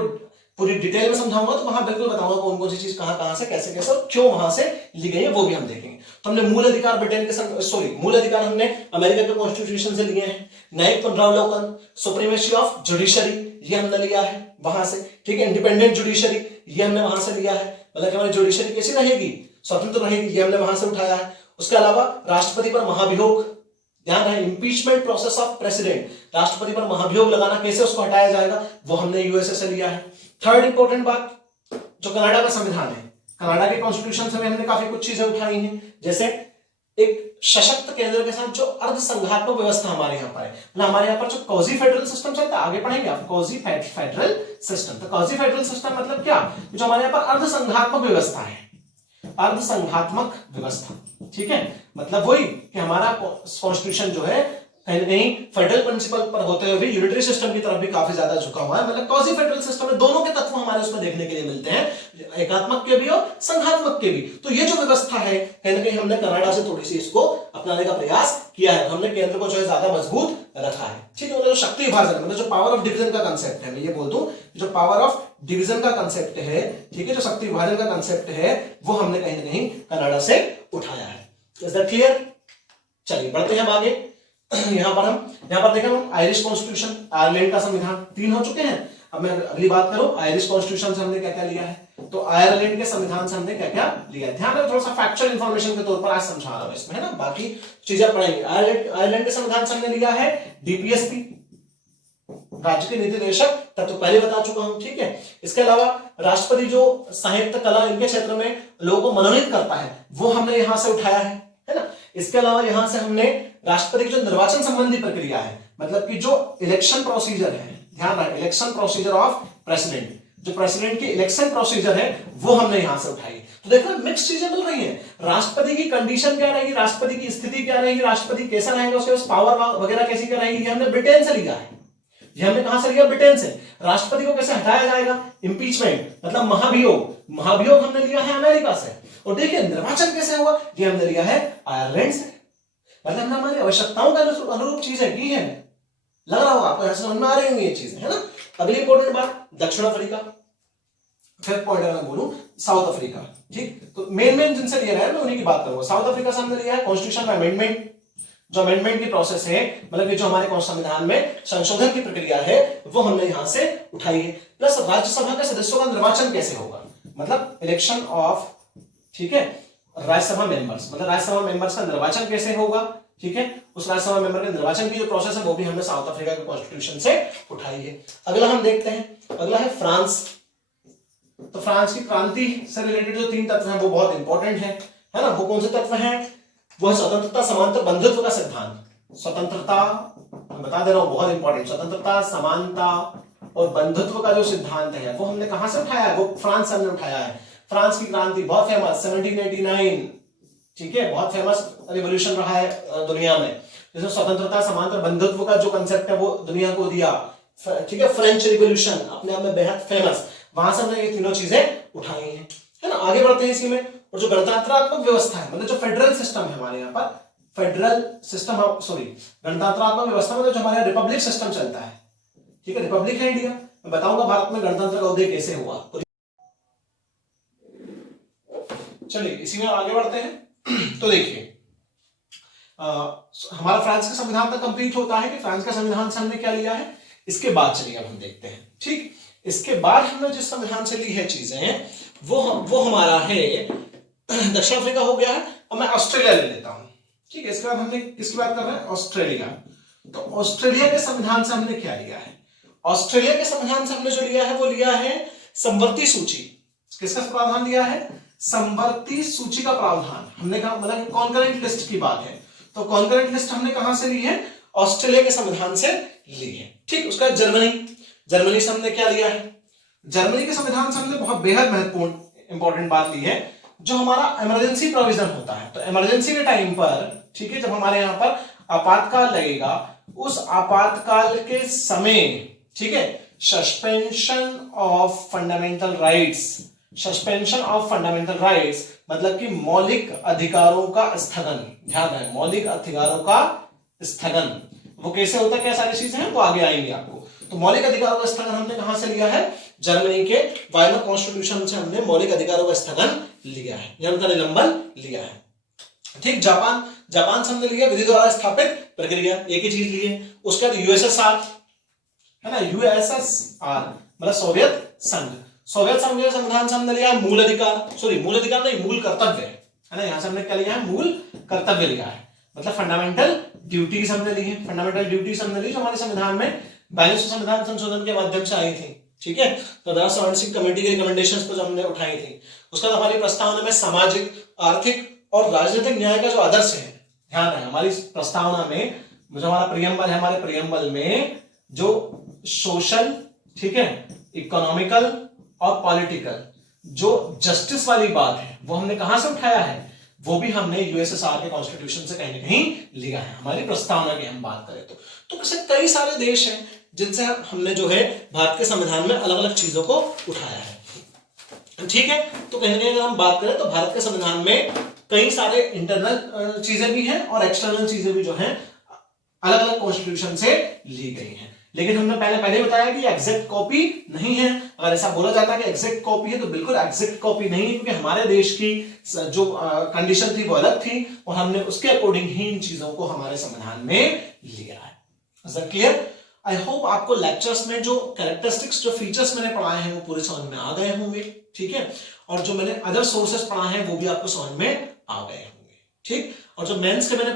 पूरी डिटेल में समझाऊंगा तो वहां बिल्कुल बताऊंगा कौन कौन सी चीज कहां से कैसे कैसे और क्यों वहां से ली गई है, वो भी हम देखेंगे। तो हमने मूल अधिकार ब्रिटेन के मूल अधिकार हमने अमेरिका के कॉन्स्टिट्यूशन से लिए हैं। न्यायिक पुनरावलोकन, सुप्रीमेसी ऑफ जुडिशरी, ये हमने लिया है वहां से। ठीक है, इंडिपेंडेंट जुडिशरी, ये हमने वहां से लिया है, मतलब हमारी जुडिशरी कैसी रहेगी, स्वतंत्र रहेगी, ये हमने वहां से उठाया है। उसके अलावा राष्ट्रपति पर महाभियोग, ध्यान रहे, इंपीचमेंट प्रोसेस ऑफ प्रेसिडेंट, राष्ट्रपति पर महाभियोग लगाना, कैसे उसको हटाया जाएगा, वो हमने यूएसए से लिया है। थर्ड इंपॉर्टेंट बात, जो कनाडा का संविधान है, कनाडा के कॉन्स्टिट्यूशन से हमने काफी कुछ चीजें उठाई हैं, जैसे एक सशक्त केंद्र के साथ जो अर्ध संघात्मक व्यवस्था हमारे यहाँ पर है, मतलब हमारे यहाँ पर जो क्वाजी फेडरल सिस्टम चलता है, आगे पढ़ेंगे आप क्वाजी फेडरल सिस्टम। तो क्वाजी फेडरल सिस्टम मतलब क्या, जो हमारे यहाँ पर अर्ध संघात्मक व्यवस्था है, अर्ध संघात्मक व्यवस्था। ठीक है, मतलब वही कि हमारा कॉन्स्टिट्यूशन जो है कहीं ना कहीं फेडरल प्रिंसिपल पर होते हुए भी यूनिटरी सिस्टम की तरफ भी काफी ज्यादा झुका हुआ है। मतलब क्वासी फेडरल सिस्टम में दोनों के तत्व हमारे उसमें देखने के लिए मिलते हैं, एकात्मक के भी और संघात्मक के भी। तो ये जो व्यवस्था है कहीं ना कहीं हमने कनाडा से थोड़ी सी इसको अपनाने का प्रयास किया है, हमने केंद्र को जो है ज्यादा मजबूत रखा है। ठीक है, जो शक्ति विभाजन मतलब जो पावर ऑफ डिवीजन का कंसेप्ट है, मैं ये बोल दूं जो पावर ऑफ डिवीजन का कंसेप्ट है, ठीक है, जो शक्ति विभाजन का कंसेप्ट है वो हमने कहीं ना कहीं कनाडा से उठाया है। Is that clear? चलिए बढ़ते हैं हम आगे। यहां पर देखें हम आयरिश कॉन्स्टिट्यूशन, आयरलैंड का संविधान 3 हो चुके हैं। अब मैं अगली बात करूं आयरिश कॉन्स्टिट्यूशन से हमने क्या क्या लिया है, तो आयरलैंड के संविधान से हमने क्या क्या लिया है। ध्यान रखो, थोड़ा सा फैक्चुअल इंफॉर्मेशन के तौर पर आज समझा रहा हूं इसमें, है ना, बाकी चीजें पढ़ेंगे। आयरलैंड के संविधान से हमने लिया है डीपीएसपी, राज्य के नीति निर्देशक, तब तो पहले बता चुका हूं। ठीक है, इसके अलावा राष्ट्रपति जो साहित्य कला इनके क्षेत्र में लोगों को मनोनीत करता है वो हमने यहां से उठाया है ना। इसके अलावा यहां से हमने राष्ट्रपति की जो निर्वाचन संबंधी प्रक्रिया है, मतलब कि जो इलेक्शन प्रोसीजर है, ध्यान रखें, इलेक्शन प्रोसीजर ऑफ प्रेसिडेंट, जो प्रेसिडेंट की इलेक्शन प्रोसीजर है वो हमने यहां से उठाई। तो देखो मिक्स चीजें मिल रही हैं। राष्ट्रपति की कंडीशन क्या रहेगी, राष्ट्रपति की स्थिति क्या रहेगी, राष्ट्रपति कैसा रहेगा, उसके पास पावर वगैरह कैसी क्या रहेगी, ये हमने ब्रिटेन से लिया है। ये हमने कहां से लिया? ब्रिटेन से। राष्ट्रपति को कैसे हटाया जाएगा, इंपीचमेंट मतलब महाभियोग, महाभियोग हमने लिया है अमेरिका से। और देखिए निर्वाचन कैसे हुआ, ये हमने लिया है आयरलैंड से। मतलब हमने हमारी आवश्यकताओं के अनुरूप चीजें की है। लग रहा होगा आपको, ऐसे समझ में आ रही होंगी ये चीजें, है ना। अगली इंपॉर्टेंट बात दक्षिण अफ्रीका, फिर पॉइंट अगर बोलूं साउथ अफ्रीका। ठीक, तो मेन जिनसे लिया है मैं उन्हीं की बात करूंगा। साउथ अफ्रीका से हमने लिया है कॉन्स्टिट्यूशन अमेंडमेंट, जो अमेंडमेंट की प्रोसेस है, मतलब कि जो हमारे संविधान में संशोधन की प्रक्रिया है वो हमने यहां से उठाई है। प्लस राज्यसभा के सदस्यों का निर्वाचन कैसे होगा, मतलब इलेक्शन ऑफ, ठीक है, राज्यसभा मेंबर्स, मतलब राज्यसभा मेंबर्स का निर्वाचन कैसे होगा। ठीक है, उस राज्यसभा मेंबर के निर्वाचन की जो प्रोसेस है वो भी हमने साउथ अफ्रीका के कॉन्स्टिट्यूशन से उठाई है। अगला हम देखते हैं, अगला है फ्रांस। तो फ्रांस की क्रांति से रिलेटेड जो 3 तत्व हैं वो बहुत इंपॉर्टेंट है ना। वो कौन से तत्व हैं? वो है स्वतंत्रता, समानता, बंधुत्व का सिद्धांत। स्वतंत्रता, मैं बता दे रहा हूं बहुत इंपॉर्टेंट, स्वतंत्रता, समानता और बंधुत्व का जो सिद्धांत है वो हमने कहां से उठाया है? वो फ्रांस से हमने उठाया है। फ्रांस की क्रांति बहुत फेमस 1789, ठीक है, बहुत फेमस रिवॉल्यूशन रहा है दुनिया में, जिसमें स्वतंत्रता, समानता, बंधुत्व का जो कंसेप्ट है वो दुनिया को दिया। ठीक है, फ्रेंच रिवॉल्यूशन अपने आप में बेहद फेमस, वहां से हमने ये तीनों चीजें उठाई हैं, है ना। आगे बढ़ते हैं इसी में। और जो गणतंत्रात्मक व्यवस्था है, मतलब जो फेडरल सिस्टम है हमारे यहाँ पर, फेडरल सिस्टम, सॉरी गणतंत्रात्मक व्यवस्था मतलब जो हमारे यहाँ रिपब्लिक सिस्टम चलता है। ठीक है, रिपब्लिक है इंडिया। मैं बताऊंगा भारत में गणतंत्र का उदय कैसे हुआ। चलिए इसी में आगे बढ़ते हैं। तो देखिए हमारा फ्रांस का संविधान तक कंप्लीट होता है कि फ्रांस का संविधान से हमने क्या लिया है, इसके बाद चलिए अब हम देखते हैं। ठीक, इसके बाद हमने जिस संविधान से ली है चीजें वो हमारा है दक्षिण अफ्रीका हो गया है। अब मैं ऑस्ट्रेलिया ले लेता हूं। ठीक है, इसके बाद हमने किसकी बात कर रहे हैं? ऑस्ट्रेलिया। तो ऑस्ट्रेलिया के संविधान से हमने क्या लिया है? ऑस्ट्रेलिया के संविधान से हमने जो लिया है वो लिया है समवर्ती सूची। किसका प्रावधान लिया है? समवर्ती सूची का प्रावधान। हमने कहा मतलब कॉन्करेंट लिस्ट की बात है, तो कॉन्करेंट लिस्ट हमने कहां से ली है? ऑस्ट्रेलिया के संविधान से ली है। ठीक, उसका जर्मनी से हमने क्या लिया है? जर्मनी के संविधान से हमने बहुत बेहद महत्वपूर्ण इंपॉर्टेंट बात ली है, जो हमारा इमरजेंसी प्रोविजन होता है। तो इमरजेंसी के टाइम पर, ठीक है, जब हमारे यहां पर आपातकाल लगेगा, उस आपातकाल के समय, ठीक है, suspension of fundamental rights, suspension of fundamental rights मतलब कि मौलिक अधिकारों का स्थगन। ध्यान रहे, मौलिक अधिकारों का स्थगन वो कैसे होता है, क्या सारी चीजें हैं वो आगे आएंगे आपको। तो मौलिक अधिकारों का स्थगन हमने कहां से लिया है? जर्मनी के वाइमर कॉन्स्टिट्यूशन से हमने मौलिक अधिकारों का स्थगन लिया है, या उनका निलंबन लिया है। ठीक, जापान से हमने लिया विधि द्वारा स्थापित प्रक्रिया, एक ही चीज ली है। उसके बाद यूएसएसआर है ना, यूएसएसआर मतलब सोवियत संघ। सोवियत संघ के संविधान से हमने लिया मूल अधिकार, सॉरी मूल अधिकार नहीं, मूल कर्तव्य है ना। यहां से हमने क्या लिया है? मूल कर्तव्य लिया है, मतलब फंडामेंटल ड्यूटीज हमने ली है। फंडामेंटल ड्यूटीज हमने ली जो हमारे संविधान में 42 संविधान संशोधन के माध्यम से आई थी। ठीक है, तो 10 कमेटी के रिकमेंडेशंस पर जो हमने उठाई थी। उसके बाद हमारी प्रस्तावना में सामाजिक, आर्थिक और राजनीतिक न्याय का जो आदर्श है, ध्यान है हमारी प्रस्तावना में जो हमारा प्रियम्बल है, हमारे प्रियम्बल में जो सोशल, ठीक है, इकोनॉमिकल और पॉलिटिकल जो जस्टिस वाली बात है वो हमने कहां से उठाया है? वो भी हमने यूएसएसआर के कॉन्स्टिट्यूशन से कहीं ना कहीं लिया है, हमारी प्रस्तावना की हम बात करें तो ऐसे कई सारे देश हैं जिनसे हमने जो है भारत के संविधान में अलग अलग चीजों को उठाया है। ठीक है, तो कहीं ना कहीं अगर हम बात करें तो भारत के संविधान में कई सारे इंटरनल चीजें भी हैं और एक्सटर्नल चीजें भी जो हैं अलग अलग कॉन्स्टिट्यूशन से ली गई हैं। लेकिन हमने पहले बताया कि एग्जैक्ट कॉपी नहीं है। अगर ऐसा बोला जाता है कि एग्जैक्ट कॉपी है तो बिल्कुल एग्जैक्ट कॉपी नहीं है, क्योंकि हमारे देश की जो कंडीशन थी वो अलग थी और हमने उसके अकॉर्डिंग ही इन चीजों को हमारे संविधान में लिया है। Is that clear? I hope आपको लेक्चर्स में जो कैरेक्टरिस्टिक्स, जो फीचर्स मैंने पढ़ाए हैं वो पूरे समझ में आ गए होंगे। ठीक है, और जो मैंने अदर सोर्सेस पढ़ा है वो भी आपको समझ में आ गए होंगे। ठीक, और जो मेंस के मैंने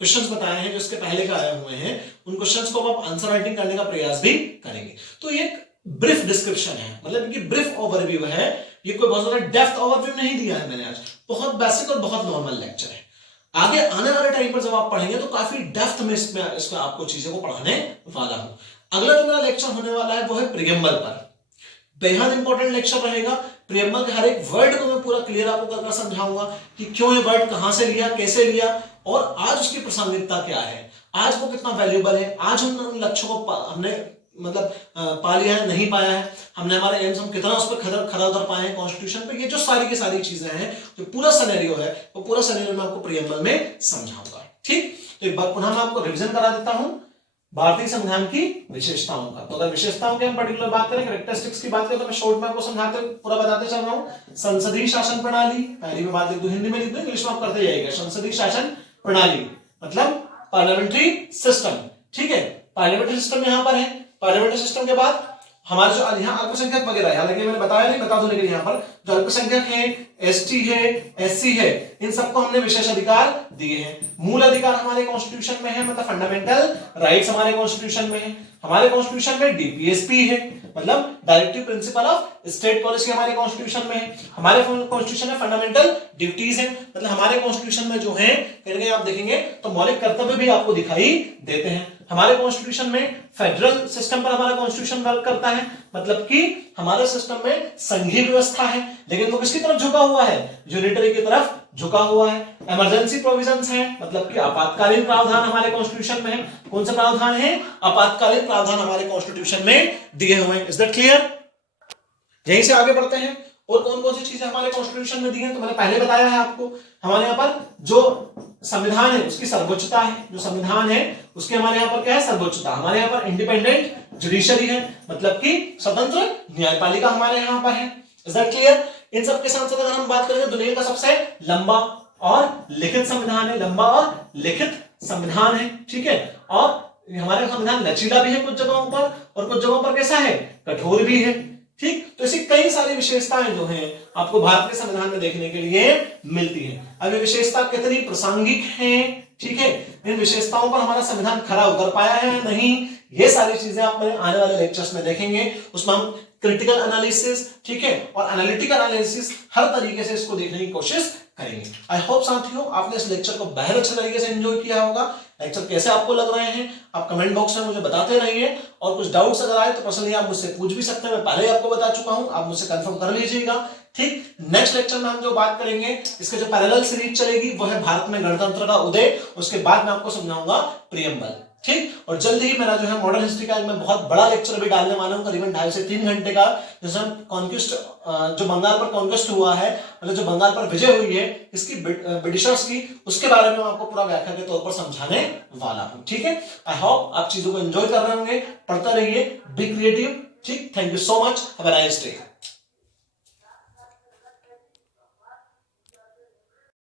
क्वेश्चंस बताए हैं जो इसके पहले के आए हुए हैं, उन क्वेश्चंस को आप आंसर राइटिंग करने का प्रयास भी करेंगे। तो ये एक ब्रीफ डिस्क्रिप्शन है, मतलब कि ब्रीफ ओवरव्यू है, ये कोई बहुत ज्यादा डेप्थ ओवरव्यू नहीं दिया है मैंने आज, बहुत बेसिक और बहुत नॉर्मल लेक्चर है। आगे आने वाले टाइम पर जब आप पढ़ेंगे तो काफी डेप्थ में इसमें आपको चीजों को पढ़ाने वाला हूं। अगला जो मेरा लेक्चर होने वाला है वो है प्रियम्बल पर, बेहद इंपॉर्टेंट लेक्चर रहेगा। प्रियम्बल के हर एक वर्ड को मैं पूरा क्लियर आपको करके समझाऊंगा कि क्यों ये वर्ड कहां से लिया, कैसे लिया और आज उसकी प्रासंगिकता क्या है, आज वो कितना वैल्यूएबल है, आज हम उन लक्ष्यों को हमने मतलब पा लिया है, नहीं पाया है, हमने हमारे एम्स हम कितना उस पर खरा उतर पाए हैं कॉन्स्टिट्यूशन पे। ये जो सारी की सारी चीजें हैं, जो पूरा सिनेरियो है वो पूरा सिनेरियो मैं आपको प्रियम्बल में समझाऊंगा। ठीक, तो एक बार पुनः मैं आपको रिवीजन करा देता हूं भारतीय संविधान की विशेषताओं का। तो अगर विशेषताओं की हम पर्टिकुलर बात करें, कैरेक्टरिस्टिक्स की बात करें, तो मैं शॉर्ट में आपको समझाते पूरा बताते चल रहा हूं। संसदीय शासन प्रणाली, पहली में बात लिख दो, हिंदी में लिख दो, इंग्लिश में आप करते जाइएगा। संसदीय शासन प्रणाली मतलब पार्लियामेंट्री सिस्टम। ठीक है, पार्लियामेंट्री सिस्टम यहां पर है। पार्लियामेंट्री सिस्टम के बाद हमारे जो यहाँ अल्पसंख्यक वगैरह है, हालांकि मैंने बताया नहीं, बता दो, लेकिन यहाँ पर जो अल्पसंख्यक है, एसटी है, एससी है, इन सबको हमने विशेष अधिकार दिए हैं। मूल अधिकार हमारे कॉन्स्टिट्यूशन में है, मतलब फंडामेंटल राइट्स हमारे कॉन्स्टिट्यूशन में है। हमारे कॉन्स्टिट्यूशन में डीपीएसपी है, मतलब directive principle of state policy हमारे कॉन्स्टिट्यूशन में है। हमारे कॉन्स्टिट्यूशन में फंडामेंटल ड्यूटीज है, मतलब हमारे कॉन्स्टिट्यूशन में जो है कहीं आप देखेंगे तो मौलिक कर्तव्य भी आपको दिखाई देते हैं। हमारे कॉन्स्टिट्यूशन में फेडरल सिस्टम पर हमारा कॉन्स्टिट्यूशन वर्क करता है, मतलब कि हमारे सिस्टम में संघीय व्यवस्था है, लेकिन वो किसकी तरफ झुका हुआ है, यूनिटरी की तरफ झुका हुआ है। इमरजेंसी प्रोविजंस है, मतलब कि आपातकालीन प्रावधान हमारे कॉन्स्टिट्यूशन में है। कौन सा प्रावधान है? आपातकालीन प्रावधान हमारे कॉन्स्टिट्यूशन में दिए हुए हैं। Is that clear? यहीं से आगे बढ़ते हैं और कौन कौन सी चीजें हमारे कॉन्स्टिट्यूशन में दी हैं, तो मैंने पहले बताया है आपको। हमारे यहाँ पर जो संविधान है उसकी सर्वोच्चता है, जो संविधान है उसके हमारे यहाँ पर क्या है, सर्वोच्चता। हमारे यहाँ पर इंडिपेंडेंट जुडिशरी है, मतलब कि स्वतंत्र न्यायपालिका हमारे यहाँ पर है। Is that clear? इन सब के साथ साथ अगर हम बात करें तो दुनिया का सबसे लंबा और लिखित संविधान है, लंबा और लिखित संविधान है। ठीक है, और हमारे संविधान लचीला भी है कुछ जगहों पर और कुछ जगहों पर कैसा है, कठोर भी है। ठीक, तो ऐसी कई सारी विशेषताएं जो हैं आपको भारत के संविधान में देखने के लिए मिलती हैं। अब ये विशेषता कितनी प्रासंगिक हैं, ठीक है, इन विशेषताओं पर हमारा संविधान खरा उतर पाया है नहीं, ये सारी चीजें आप मेरे आने वाले लेक्चर्स में देखेंगे। उसमें हम क्रिटिकल एनालिसिस, ठीक है, और एनालिटिकल एनालिसिस हर तरीके से इसको देखने की कोशिश करेंगे। आई होप साथियों आपने इस लेक्चर को बेहद अच्छे तरीके से एंजॉय किया होगा। लेक्चर कैसे आपको लग रहे हैं आप कमेंट बॉक्स में मुझे बताते रहिए, और कुछ डाउट्स अगर आए तो पर्सनली आप मुझसे पूछ भी सकते हैं, मैं पहले ही आपको बता चुका हूं, आप मुझसे कंफर्म कर लीजिएगा। ठीक, नेक्स्ट लेक्चर में हम जो बात करेंगे, इसके जो पैरेलल सीरीज चलेगी वो है भारत में गणतंत्र का उदय, उसके बाद मैं आपको समझाऊंगा प्रियम्बल। ठीक, और जल्द ही मेरा जो है मॉडर्न हिस्ट्री का मैं बहुत बड़ा लेक्चर भी डालने वाला हूं, करीबन 2.5 से 3 घंटे का, जिसमें कॉन्क्विस्ट जो बंगाल पर कॉन्क्वेस्ट हुआ है, मतलब जो बंगाल पर विजय हुई है इसकी ब्रिटिशर्स की, उसके बारे में मैं आपको पूरा व्याख्या के तौर पर समझाने वाला हूं। ठीक है, आई होप आप चीजों को एंजॉय कर रहे होंगे, पढ़ते रहिए, बी क्रिएटिव। ठीक, thank you so much, have a nice day.